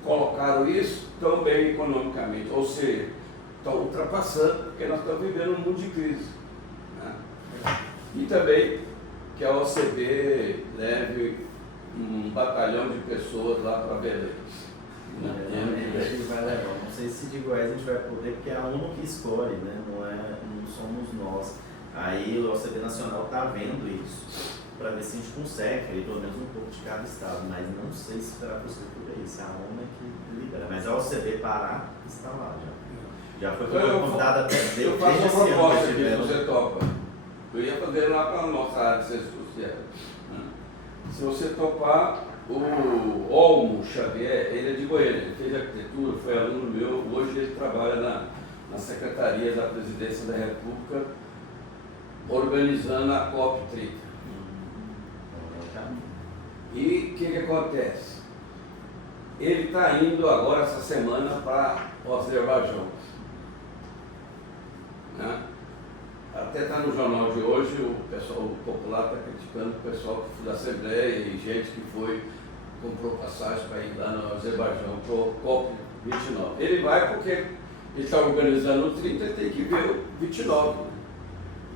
colocaram isso estão bem economicamente, ou seja, estão ultrapassando, porque nós estamos vivendo um mundo de crise, né? E também que a OCDE leve um batalhão de pessoas lá para Belém. A gente vai levar. Não sei se de Goiás a gente vai poder, porque é a ONU que escolhe, né? Não somos nós. Aí o OCDE Nacional está vendo isso, para ver se a gente consegue, aí, pelo menos um pouco de cada estado, mas não sei se será possível por isso. A ONU é que libera. Mas a OCDE Pará está lá já. Já foi convidada até desde eu faço uma proposta aqui, ano. você topa. Eu ia fazer lá para a nossa área de ciências sociais. Se você topar, o Olmo Xavier, ele é de Goiânia, ele fez arquitetura, foi aluno meu, hoje ele trabalha na Secretaria da Presidência da República, organizando a COP30. E o que acontece? Ele está indo agora, essa semana, para o Azerbaijão. Né? Até está no jornal de hoje, o pessoal popular está criticando o pessoal que foi da Assembleia e gente que foi, comprou passagem para ir lá no Azerbaijão para o COP29. Ele vai porque ele está organizando o 30 e tem que ver o 29.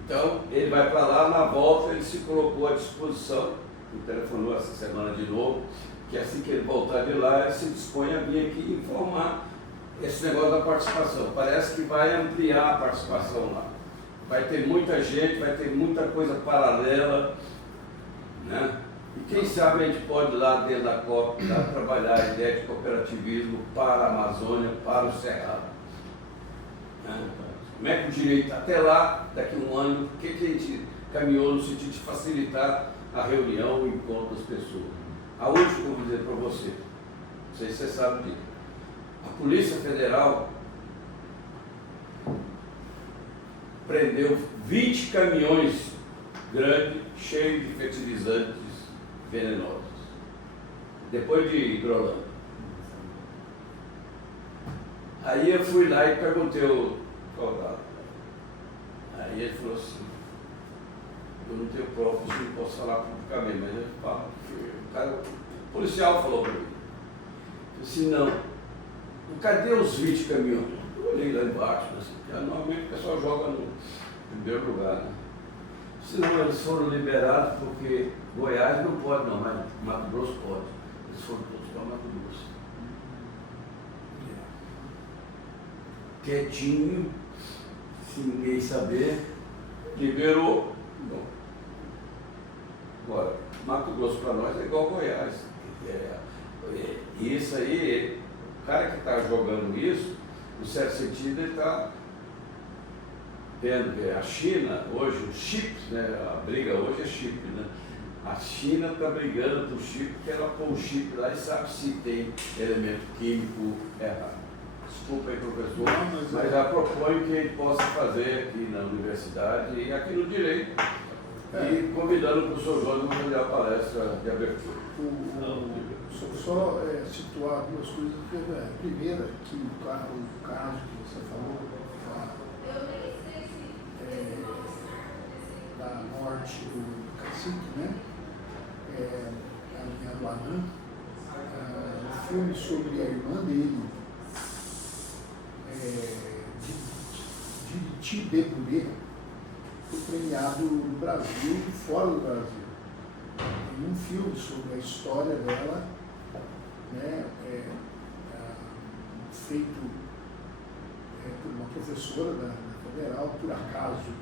Então, ele vai para lá, na volta ele se colocou à disposição, me telefonou essa semana de novo, que assim que ele voltar de lá, ele se dispõe a vir aqui informar esse negócio da participação. Parece que vai ampliar a participação lá. Vai ter muita gente, vai ter muita coisa paralela, né? E quem sabe a gente pode ir lá dentro da COP lá, trabalhar a ideia de cooperativismo para a Amazônia, para o Cerrado. Né? Como é que o direito até lá, daqui a um ano, o que a gente caminhou no sentido de facilitar a reunião, o encontro das pessoas? A última que eu vou dizer para você, não sei se você sabe disso, a Polícia Federal prendeu 20 caminhões grandes, cheios de fertilizantes venenosos, depois de Hidrolândia. Aí eu fui lá e perguntei ao soldado. Aí ele falou assim, eu não tenho prova, isso não posso falar publicamente, mas eu falo, o policial falou para mim. Eu disse, não, cadê os 20 caminhões? Eu olhei lá embaixo, assim, normalmente o pessoal joga no primeiro lugar, né? Senão eles foram liberados porque Goiás não pode não, mas Mato Grosso pode. Eles foram todos para Mato Grosso. Quietinho, sem ninguém saber, liberou. Bom, agora, Mato Grosso para nós é igual Goiás. Isso aí, o cara que está jogando isso, no certo sentido, ele está vendo que a China, hoje, os chips, né, a briga hoje é chip, né? A China está brigando por chip, porque ela põe o chip lá e sabe se tem elemento químico errado. Desculpa aí, professor, mas já proponho que ele possa fazer aqui na universidade e aqui no direito, e convidando o professor João para fazer a palestra de abertura. Só situar duas coisas. A primeira, que o caso que você falou, da morte do cacique, né? A minha Luanã, um filme sobre a irmã dele, de Tibetulê, foi premiado no Brasil e fora do Brasil. Tem um filme sobre a história dela, né, feito por uma professora da Federal, por acaso,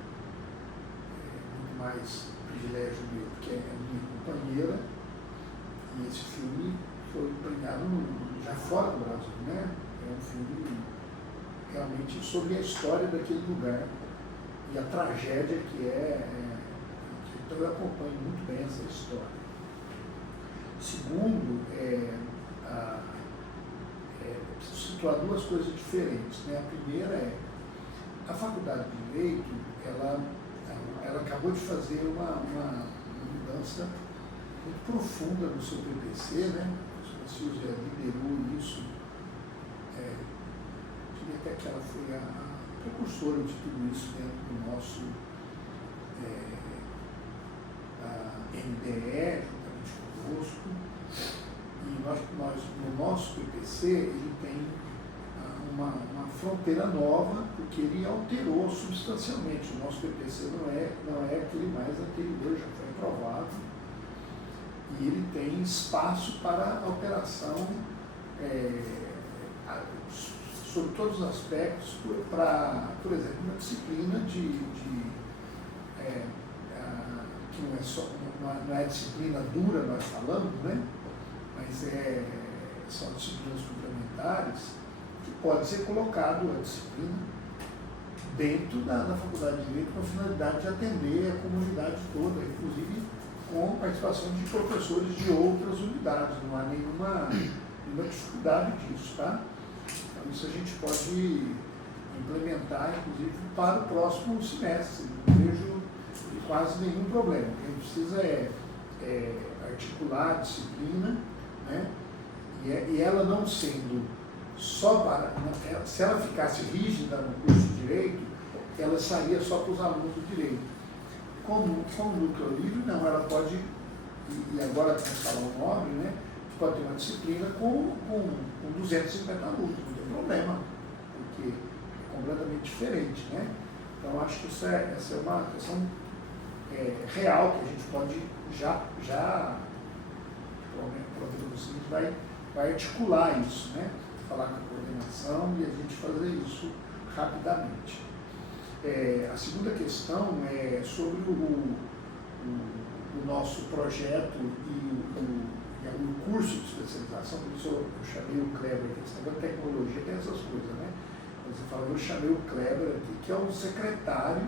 muito mais privilégio meu, porque é minha companheira, e esse filme foi premiado já fora do Brasil, né? É um filme realmente sobre a história daquele lugar e a tragédia que então eu acompanho muito bem essa história. Segundo, preciso situar duas coisas diferentes, né? A primeira é a Faculdade de Direito, ela acabou de fazer uma mudança muito profunda no seu PPC, né? O Francisco já liderou isso, diria até que ela foi a precursora de tudo isso dentro do nosso MBE, juntamente conosco. E nós, no nosso PPC, ele tem uma fronteira nova, porque ele alterou substancialmente. O nosso PPC não é aquele mais anterior, já foi aprovado. E ele tem espaço para alteração sobre todos os aspectos, por exemplo, uma disciplina que não é disciplina dura, nós falamos, né? Mas são disciplinas complementares que pode ser colocado a disciplina dentro da Faculdade de Direito com a finalidade de atender a comunidade toda, inclusive com participação de professores de outras unidades, não há nenhuma dificuldade disso, tá? Então isso a gente pode implementar, inclusive, para o próximo semestre, não vejo quase nenhum problema. O que a gente precisa é articular a disciplina, né? E ela não sendo só para... Se ela ficasse rígida no curso de Direito, ela sairia só para os alunos do Direito. Como núcleo livre, não, ela pode, e agora tem o Salão Nobre, né? Pode ter uma disciplina com 250 alunos, não tem problema, porque é completamente diferente, né? Então, acho que essa é uma questão real, que a gente pode provavelmente vai articular isso, né? Falar com a coordenação e a gente fazer isso rapidamente. A segunda questão é sobre o nosso projeto e o curso de especialização. Por isso eu chamei o Kleber aqui, essa tecnologia tem essas coisas, né? Você fala, eu chamei o Kleber aqui, que é o secretário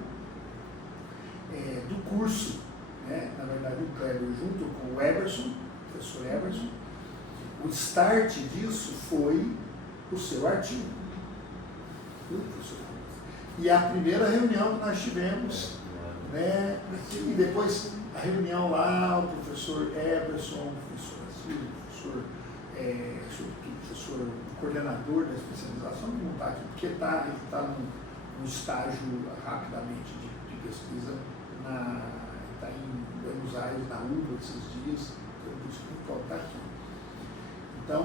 do curso, né? Na verdade, o Kleber junto com o Eberson, o professor Eberson. O start disso foi o seu artigo, viu, professor? E a primeira reunião que nós tivemos, né? E depois a reunião lá, o professor Eberson, o professor Silvio, o professor coordenador da especialização, não está aqui, porque ele está no estágio rapidamente de pesquisa, está em Buenos Aires, na UBA, esses dias, então por isso que não pode estar aqui. Então,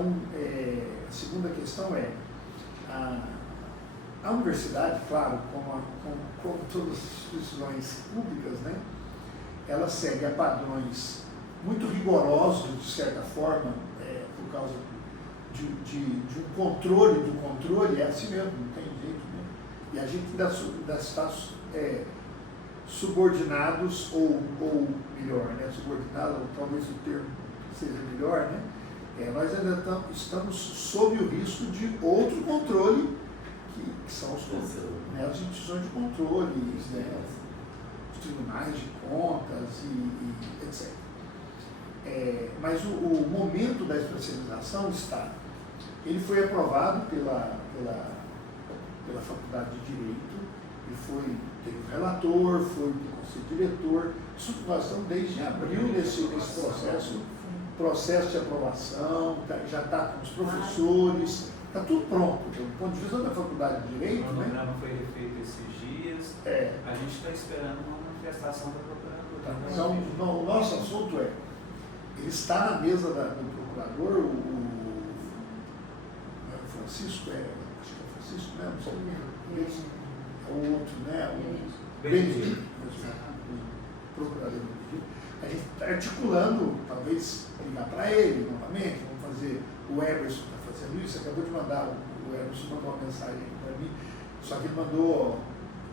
a segunda questão é, a universidade, claro, como todas as instituições públicas, né, ela segue a padrões muito rigorosos, de certa forma, por causa de um controle do controle, é assim mesmo, não tem jeito, né? E a gente ainda está subordinados, ou melhor, né, subordinado, talvez o termo seja melhor, né? Nós ainda estamos sob o risco de outro controle, que são as instituições de controle, né, os tribunais de contas e etc. Mas o momento da especialização ele foi aprovado pela Faculdade de Direito, e teve o relator, foi o conselho diretor. Isso nós estamos desde abril nesse processo de aprovação, já está com os professores, está tudo pronto. Do ponto de vista da Faculdade de Direito, o cronograma foi refeito esses dias, a gente está esperando uma manifestação da procuradora. Então, o nosso assunto ele está na mesa do procurador, o Francisco, acho que é Francisco, né? Não sei, é o outro, né? O Benedito, o procurador Benedito. A gente está articulando, talvez ligar para ele novamente, vamos fazer, o Eberson está fazendo isso, acabou de mandar, o Eberson mandou uma mensagem para mim, só que ele mandou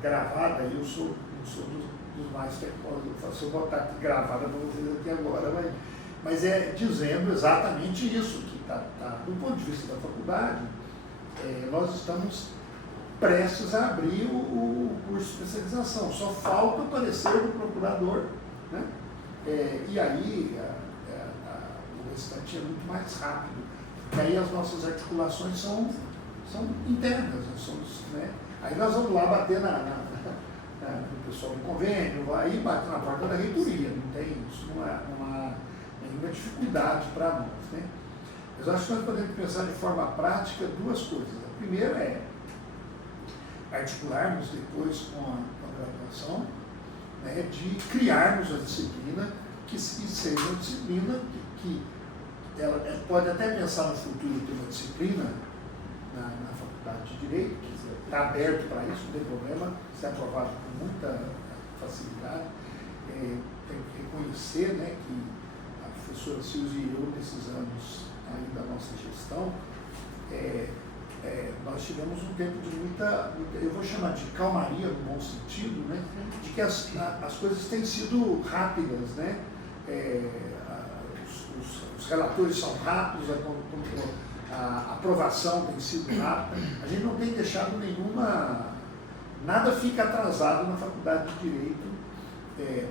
gravada, e eu não sou dos mais tecnológicos, se eu botar aqui gravada para vocês aqui agora, mas dizendo exatamente isso, que do ponto de vista da faculdade, nós estamos prestes a abrir o curso de especialização. Só falta o parecer do procurador, né? E aí o restante é muito mais rápido, porque aí as nossas articulações são internas, nós somos, né? Aí nós vamos lá bater no pessoal do convênio, aí bate na porta da reitoria, não tem isso, não há nenhuma dificuldade para nós, né? Mas eu acho que nós podemos pensar de forma prática duas coisas. A primeira é articularmos depois com a graduação, né, de criarmos a disciplina que seja uma disciplina que ela pode até pensar no futuro ter uma disciplina na Faculdade de Direito, está aberto para isso, não tem problema, ser aprovado com muita facilidade. Tem que reconhecer, né, que a professora Silvia e eu, nesses anos aí da nossa gestão, nós tivemos um tempo de muita, eu vou chamar de calmaria, no bom sentido, né, de que as coisas têm sido rápidas, né? Os relatores são rápidos, a aprovação tem sido rápida, a gente não tem deixado nada fica atrasado na Faculdade de Direito,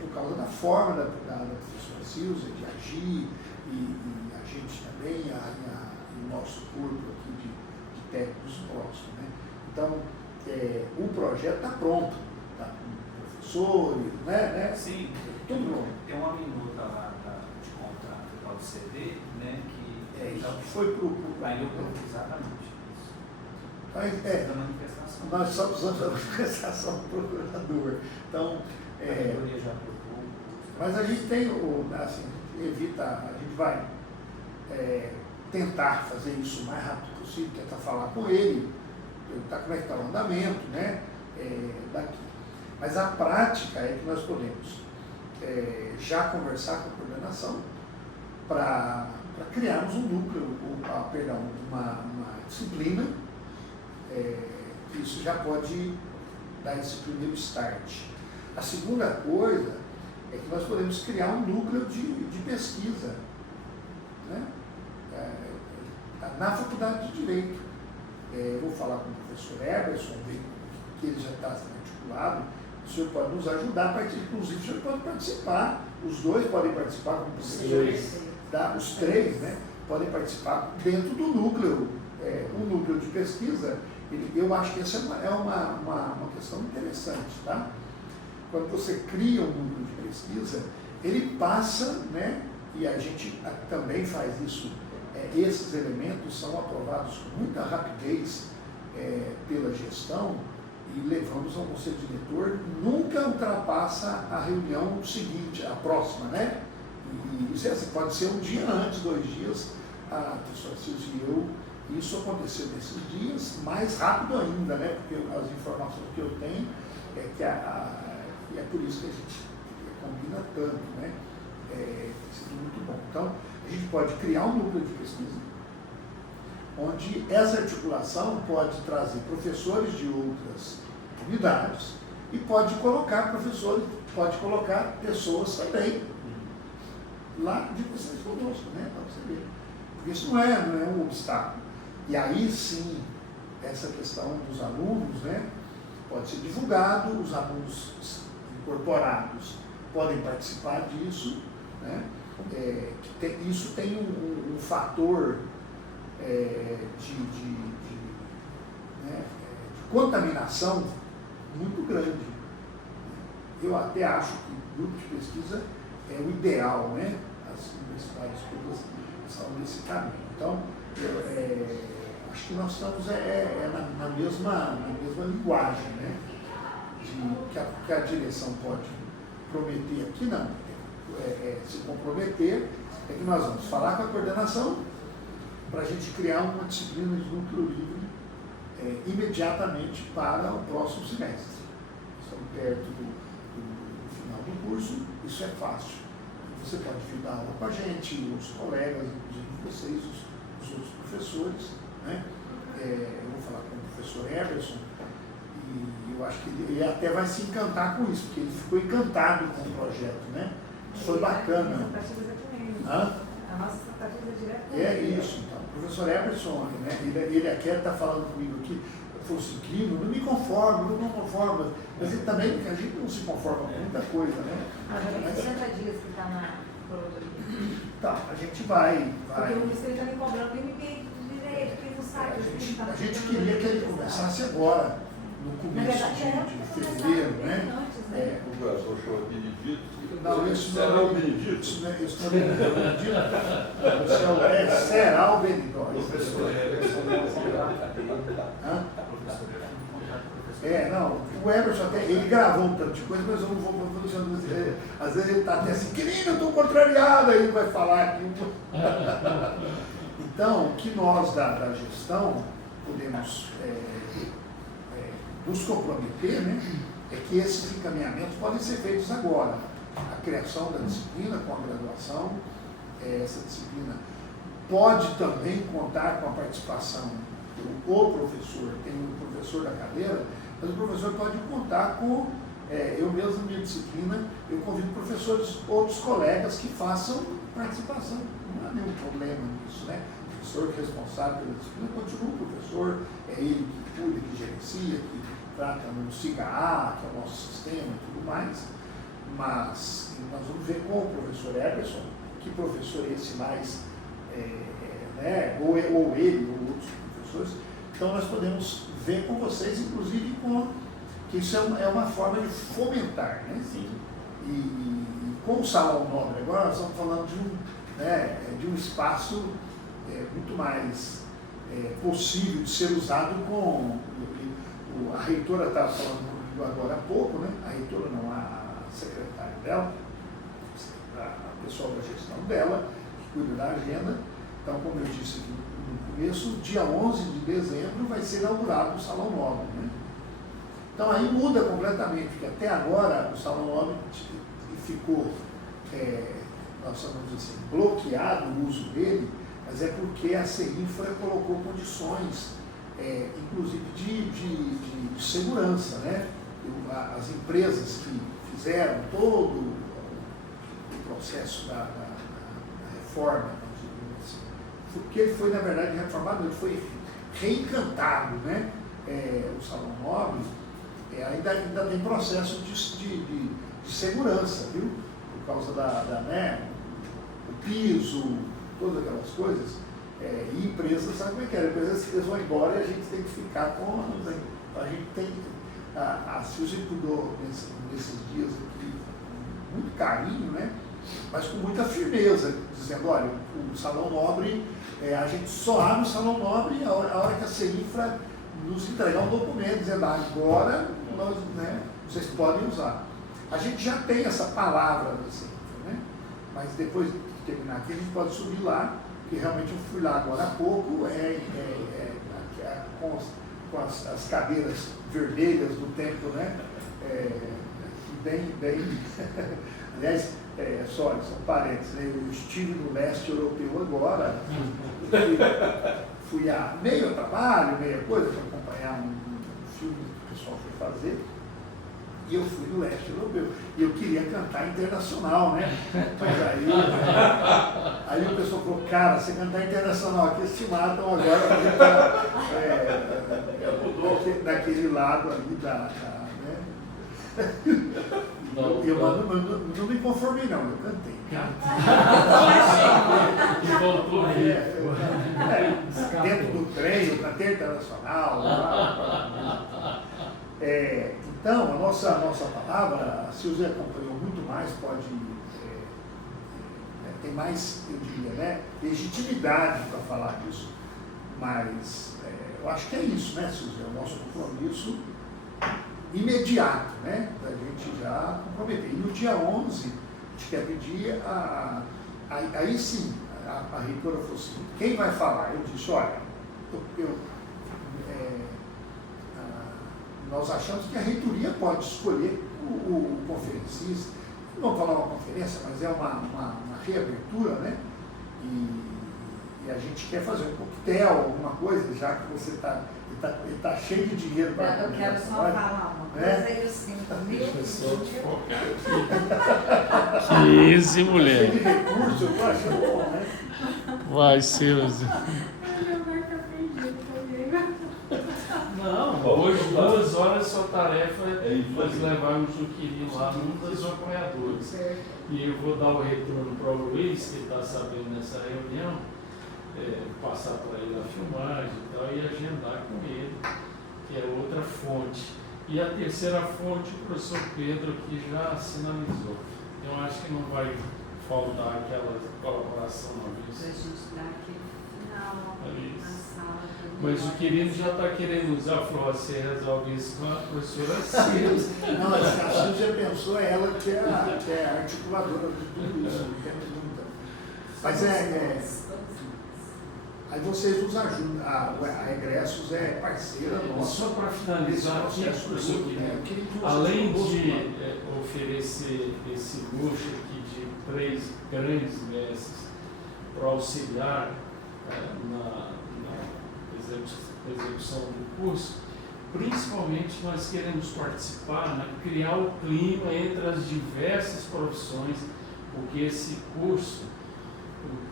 por causa da forma da professora Silvia de agir, e a gente também, e o nosso corpo aqui de técnicos próximos, né? Então, o projeto está pronto, está com professores, né? Sim, tudo pronto. Tem uma minuta lá de contrato para o CD, né? Isso foi para o. Exatamente. Mas, Da manifestação. nós só precisamos da manifestação do procurador. Então, A reitoria já aprovou. mas a gente tem, assim, evita, a gente vai tentar fazer isso o mais rápido possível, tentar falar com ele, perguntar como é que está o andamento, né, daqui. Mas a prática é que nós podemos já conversar com a coordenação para criarmos um núcleo, uma disciplina, que isso já pode dar esse primeiro start. A segunda coisa é que nós podemos criar um núcleo de pesquisa, né? Na Faculdade de Direito. Eu vou falar com o professor Eberson, ver que ele já está articulado. O senhor pode nos ajudar, inclusive o senhor pode participar, os dois podem participar como professores, os três, né, podem participar dentro do núcleo, um núcleo de pesquisa. Eu acho que essa é uma questão interessante, tá? Quando você cria um núcleo de pesquisa, ele passa, né, e a gente também faz isso, esses elementos são aprovados com muita rapidez pela gestão e levamos ao conselho diretor, nunca ultrapassa a reunião seguinte, a próxima, né? E isso pode ser um dia antes, 2 dias, a professora Silvia e eu, isso aconteceu nesses dias, mais rápido ainda, né? Porque as informações que eu tenho que e é por isso que a gente combina tanto, né? Tem sido muito bom. Então, a gente pode criar um núcleo de pesquisa, onde essa articulação pode trazer professores de outras unidades e pode colocar professores, pode colocar pessoas também lá de vocês conosco, né? Para você ver. Porque isso não é um obstáculo. E aí sim, essa questão dos alunos, né, pode ser divulgado, os alunos incorporados podem participar disso, né? Isso tem um fator de contaminação muito grande. Eu até acho que o grupo de pesquisa é o ideal, né? As universidades todas estão nesse caminho. Então, acho que nós estamos na mesma linguagem, né? Que a direção pode prometer aqui, não. Se comprometer, é que nós vamos falar com a coordenação para a gente criar uma disciplina de núcleo livre imediatamente para o próximo semestre. Estamos perto do final do curso, isso é fácil. Você pode vir dar aula com a gente, os colegas, inclusive vocês, os outros professores, né? Eu vou falar com o professor Eberson, e eu acho que ele até vai se encantar com isso, porque ele ficou encantado com o projeto, né? Isso foi bacana. Essa parte é com ele. Hã? A nossa expectativa é direto. É isso, então. O professor Emerson, né, ele aqui está falando comigo aqui, falou assim, Quino, não me conformo, não me conformo. Mas ele também, a gente não se conforma com muita coisa, né? Mas já tem 60 dias que está na proladoria. Tá, a gente vai. Porque o ministro está me cobrando, tem me direito, fez um site. A gente queria que ele começasse agora, no começo de fevereiro, né? É. O professor chama Benedito. Não, isso será não o Benedito. Isso não é Benedito. Isso é será o Benedito. Professor Everson não contrata dele. Hã? Professor Everson não contrata o professor. É, não, o Emerson até, ele gravou um tanto de coisa, mas eu não vou às vezes ele está até assim, querido, eu estou contrariado, aí ele vai falar aqui. Então, o que nós da gestão podemos nos comprometer, né, é que esses encaminhamentos podem ser feitos agora. A criação da disciplina com a graduação, essa disciplina pode também contar com a participação do professor, tem um professor da cadeira, mas o professor pode contar com, eu mesmo na minha disciplina, eu convido professores, outros colegas que façam participação, não há nenhum problema nisso, né? O professor responsável pela disciplina continua o professor, é ele que cuida, que gerencia, que trata no SIGA-A, que é o nosso sistema e tudo mais, mas nós vamos ver com o professor Everson, que professor esse mais, né, ou ele ou outros professores, então nós podemos ver com vocês, inclusive que isso é uma forma de fomentar, né? Sim. E com o Salão Nobre agora nós estamos falando de um espaço muito mais possível de ser usado com... A reitora estava falando comigo agora há pouco, né? A reitora não, a secretária dela, a pessoa da gestão dela, que cuida da agenda. Então, como eu disse aqui no começo, dia 11 de dezembro vai ser inaugurado o Salão Nobre, né? Então aí muda completamente, porque até agora o Salão Nobre ficou, nós chamamos assim, bloqueado o uso dele, mas é porque a CEINFRA colocou condições, inclusive de segurança, né? As empresas que fizeram todo o processo da reforma, assim, porque ele foi, na verdade, reformado, ele foi reencantado, né? O Salão Nobre ainda tem processo de segurança, viu? Por causa o piso, todas aquelas coisas. E empresas, sabe como é que é? Depois eles vão embora e a gente tem que ficar com... A gente tem... A Suzy cuidou nesses dias aqui com muito carinho, né? Mas com muita firmeza, dizendo, olha, o Salão Nobre, a gente só abre o Salão Nobre a hora que a CEINFRA nos entregar um documento, dizendo, agora nós, né, vocês podem usar. A gente já tem essa palavra da CEINFRA, né? Mas depois de terminar aqui, a gente pode subir lá, porque realmente eu fui lá agora há pouco, com as cadeiras vermelhas do tempo, né? Bem aliás, são parentes, né? Eu estive no leste europeu agora, fui a meio trabalho, meia coisa, para acompanhar um filme que o pessoal foi fazer, e eu fui no leste europeu, e eu queria cantar internacional, né? Mas aí o pessoal falou, cara, você cantar internacional aqui, se matam agora, daquele lado ali né? Eu não me conformei não, eu cantei. E voltou aqui. Dentro do trem, eu cantei internacional. Então, a nossa palavra, a Silvia acompanhou muito mais, tem mais, eu diria, né, legitimidade para falar disso. Mas eu acho que é isso, né, Silvia? É o nosso compromisso imediato, né, da gente já comprometer. E no dia 11, a gente quer pedir aí sim, a reitora falou assim, quem vai falar? Eu disse, olha, nós achamos que a reitoria pode escolher o conferencista. Não vou falar uma conferência, mas é uma reabertura, né? E E a gente quer fazer um coquetel, alguma coisa, já que você está tá cheio de dinheiro para Eu quero só falar uma coisa e eu sinto, meu Deus. Que isso, hein, mulher? cheio de recursos, eu estou achando bom, né? Vai, Silvio. Não, hoje 2 horas sua tarefa é nós levarmos o Quirino lá num dos apoiadores. E eu vou dar o retorno para o Luiz, que está sabendo nessa reunião, passar para ele a filmagem e tal, e agendar com ele, que é outra fonte. E a terceira fonte, o professor Pedro, que já sinalizou. Então acho que não vai faltar aquela colaboração uma vez. A gente dá aquele final na sala. Mas o Quirino já está querendo usar, falou, você resolve isso com a professora Silvia. Não, a Silvia pensou, é ela que é a articuladora de tudo isso, não tem dúvida. Mas aí vocês nos ajudam, a Egressos é parceira nossa. Só para finalizar aqui, professor Quirino, além de oferecer esse luxo aqui de 3 grandes mestres para auxiliar na execução do curso, principalmente nós queremos participar, criar o clima entre as diversas profissões, porque esse curso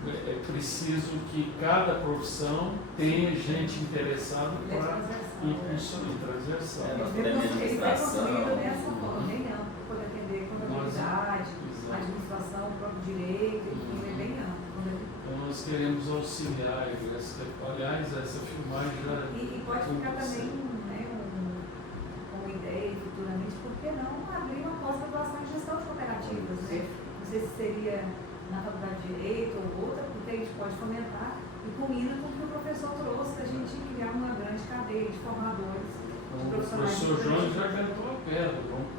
é preciso que cada profissão tenha gente interessada para impulsionar e transversal. Ele foi construído dessa forma, bem amplo, para poder atender contabilidade, administração, o próprio direito, ele é bem amplo. Então nós queremos auxiliar, aliás, essa filmagem já... E pode ficar também, né, uma ideia futuramente, por que não abrir uma pós-graduação em gestão de cooperativas, né? Não sei se seria na faculdade de Direito ou outra, porque a gente pode fomentar e combina com o que o professor trouxe, a gente criar uma grande cadeia de formadores, de O profissionais. professor João já cantou a pedra, vamos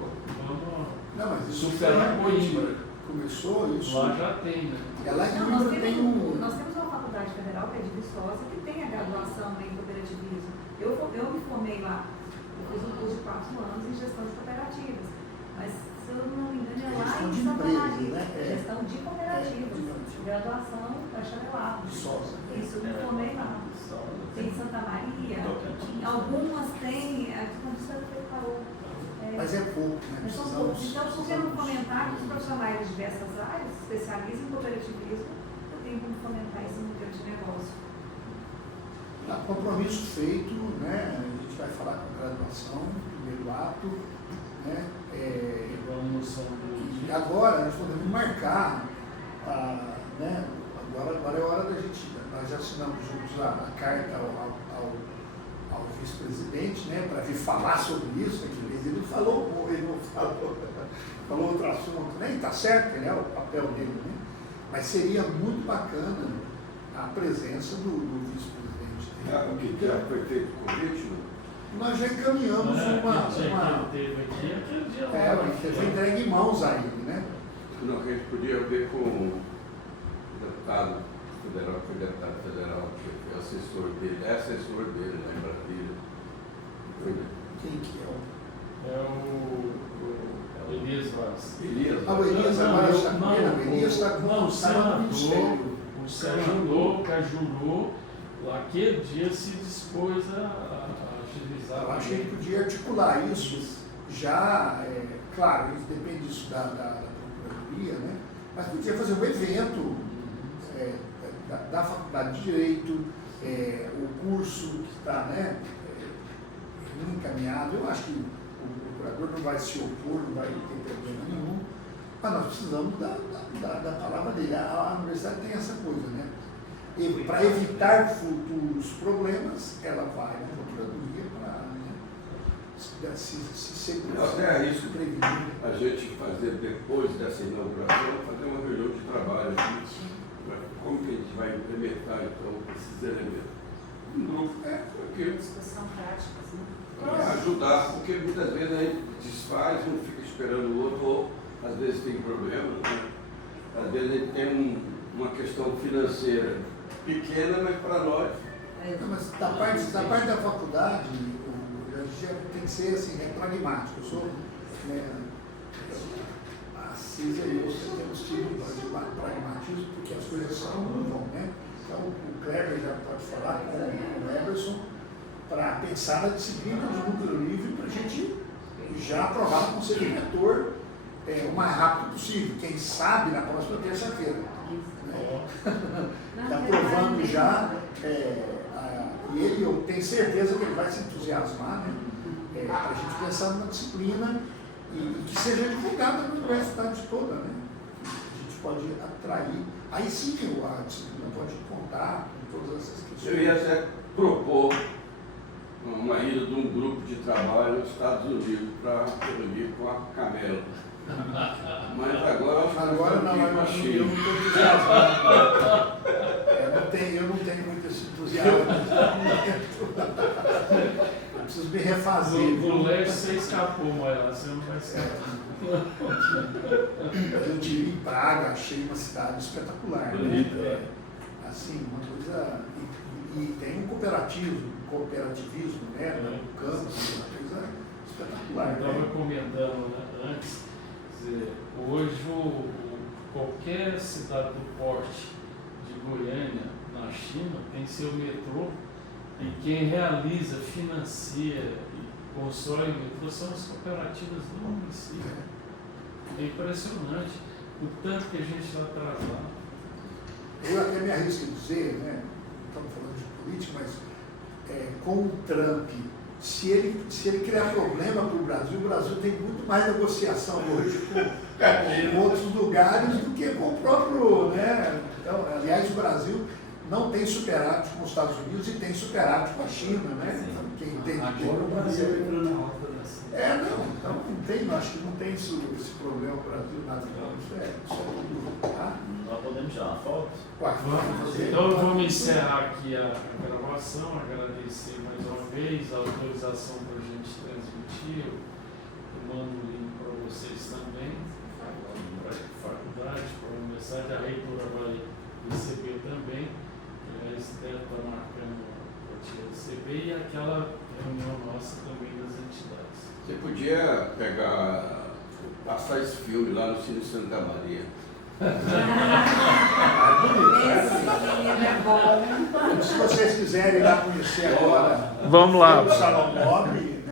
Não, mas isso superar Coimbra. Começou isso. Lá já tem, né? Ela Não, nós temos uma faculdade federal, que é de Viçosa, que tem a graduação em cooperativismo. Eu me formei lá, eu fiz um curso de 4 anos em gestão de cooperativas, mas se eu não me engano é lá Gestão em de Santa empresas, Maria, né? gestão de cooperativas, graduação bacharelado. Viçosa. Isso, eu me formei lá. Tem em Santa Maria, algumas tem, quando você preparou. Mas é pouco, né? Mas são poucos. Então, por que não fomentar que os profissionais de diversas áreas se especializem em cooperativismo? Eu tenho como fomentar esse modelo de negócio. Compromisso feito, né? A gente vai falar com a graduação, primeiro ato, né? E agora nós podemos marcar, né? Agora é hora da gente, nós já assinamos juntos a carta ao vice-presidente, né, para vir falar sobre isso, ele não falou, falou outro assunto, né, e está certo, né, o papel dele, né, mas seria muito bacana a presença do vice-presidente. O que já foi feito o convite? Nós já encaminhamos uma foi entregue em mãos a ele, né? Não, a gente podia ver com o deputado federal, que é assessor dele lá em Brasília. Quem que é o? É o Elias Vaz. O Elias agora está com ele, o Elias está com o Ministério. O senador Cajuru, aquele dia se dispôs a agilizar. Eu acho que ele podia articular isso. Já, claro, isso depende disso da Procuradoria, né? Mas podia fazer um evento da Faculdade de Direito, o curso que está, né, encaminhado. Eu acho que o procurador não vai se opor, não vai ter problema nenhum, mas nós precisamos da palavra dele. A universidade tem essa coisa, né? E para evitar futuros problemas, ela vai na Procuradoria para, né, se segurar. Até arrisco a gente fazer, depois dessa inauguração, fazer uma reunião de trabalho aqui. Como que a gente vai implementar, então, esses elementos? Um grupo, porque Discussão práticas, né? para ajudar, porque muitas vezes a gente desfaz, um fica esperando o outro, ou às vezes tem problema, né? Às vezes a gente tem uma questão financeira pequena, mas para nós. Não, mas da parte da faculdade, a gente tem que ser assim, pragmático. Eu sou, a CISA e eu temos tido pragmatismo, porque as coisas são como vão, né? Então, o Kleber já pode falar com o Emerson para pensar na disciplina de número livre para a gente já aprovar no Conselho Diretor o mais rápido possível. Quem sabe na próxima terça-feira. Está aprovando já, e ele, eu tenho certeza que ele vai se entusiasmar, né? Para a gente pensar numa disciplina e que seja divulgada na universidade toda, né? A gente pode atrair, aí sim que a disciplina pode contar com todas essas questões. Eu ia até propor uma ida de um grupo de trabalho nos Estados Unidos para reunir com a Camelo. Mas agora não, eu não estou entusiasmado. Eu não tenho muito esse entusiasmo. Eu preciso me refazer. Do leste você escapou, mas lá você não vai escapar. Eu tive em Praga, achei uma cidade espetacular. Né? Assim, uma coisa. E tem um cooperativismo, né? No campo, uma coisa espetacular. Eu estava comentando, né, antes. Hoje, qualquer cidade do porte de Goiânia, na China, tem seu metrô, e quem realiza, financia e constrói o metrô são as cooperativas do município. É impressionante o tanto que a gente está atrasado. Eu até me arrisco a dizer, né, não estamos falando de política, mas com o Trump, se ele criar problema para o Brasil tem muito mais negociação hoje com outros lugares do que com o próprio, né? Então, aliás, o Brasil não tem superávit com os Estados Unidos e tem superávit com a China, né? Quem entende Agora o Brasil entrou na rota da seda. não, então não tem, acho que não tem esse problema no Brasil, nada não, isso é tudo, tá? Nós podemos tirar uma foto? Vamos fazer. Então, vamos encerrar aqui a gravação, agradecer mais uma vez a autorização para a gente transmitir. Eu mando o link para vocês também, para a faculdade, para a universidade, a reitora vai receber também. Aliás, deve estar marcando o dia receber e aquela reunião nossa também das entidades. Você podia passar esse filme lá no Cine Santa Maria. Esse é bom. Se vocês quiserem ir lá conhecer agora Vamos lá. o Salão Nobre,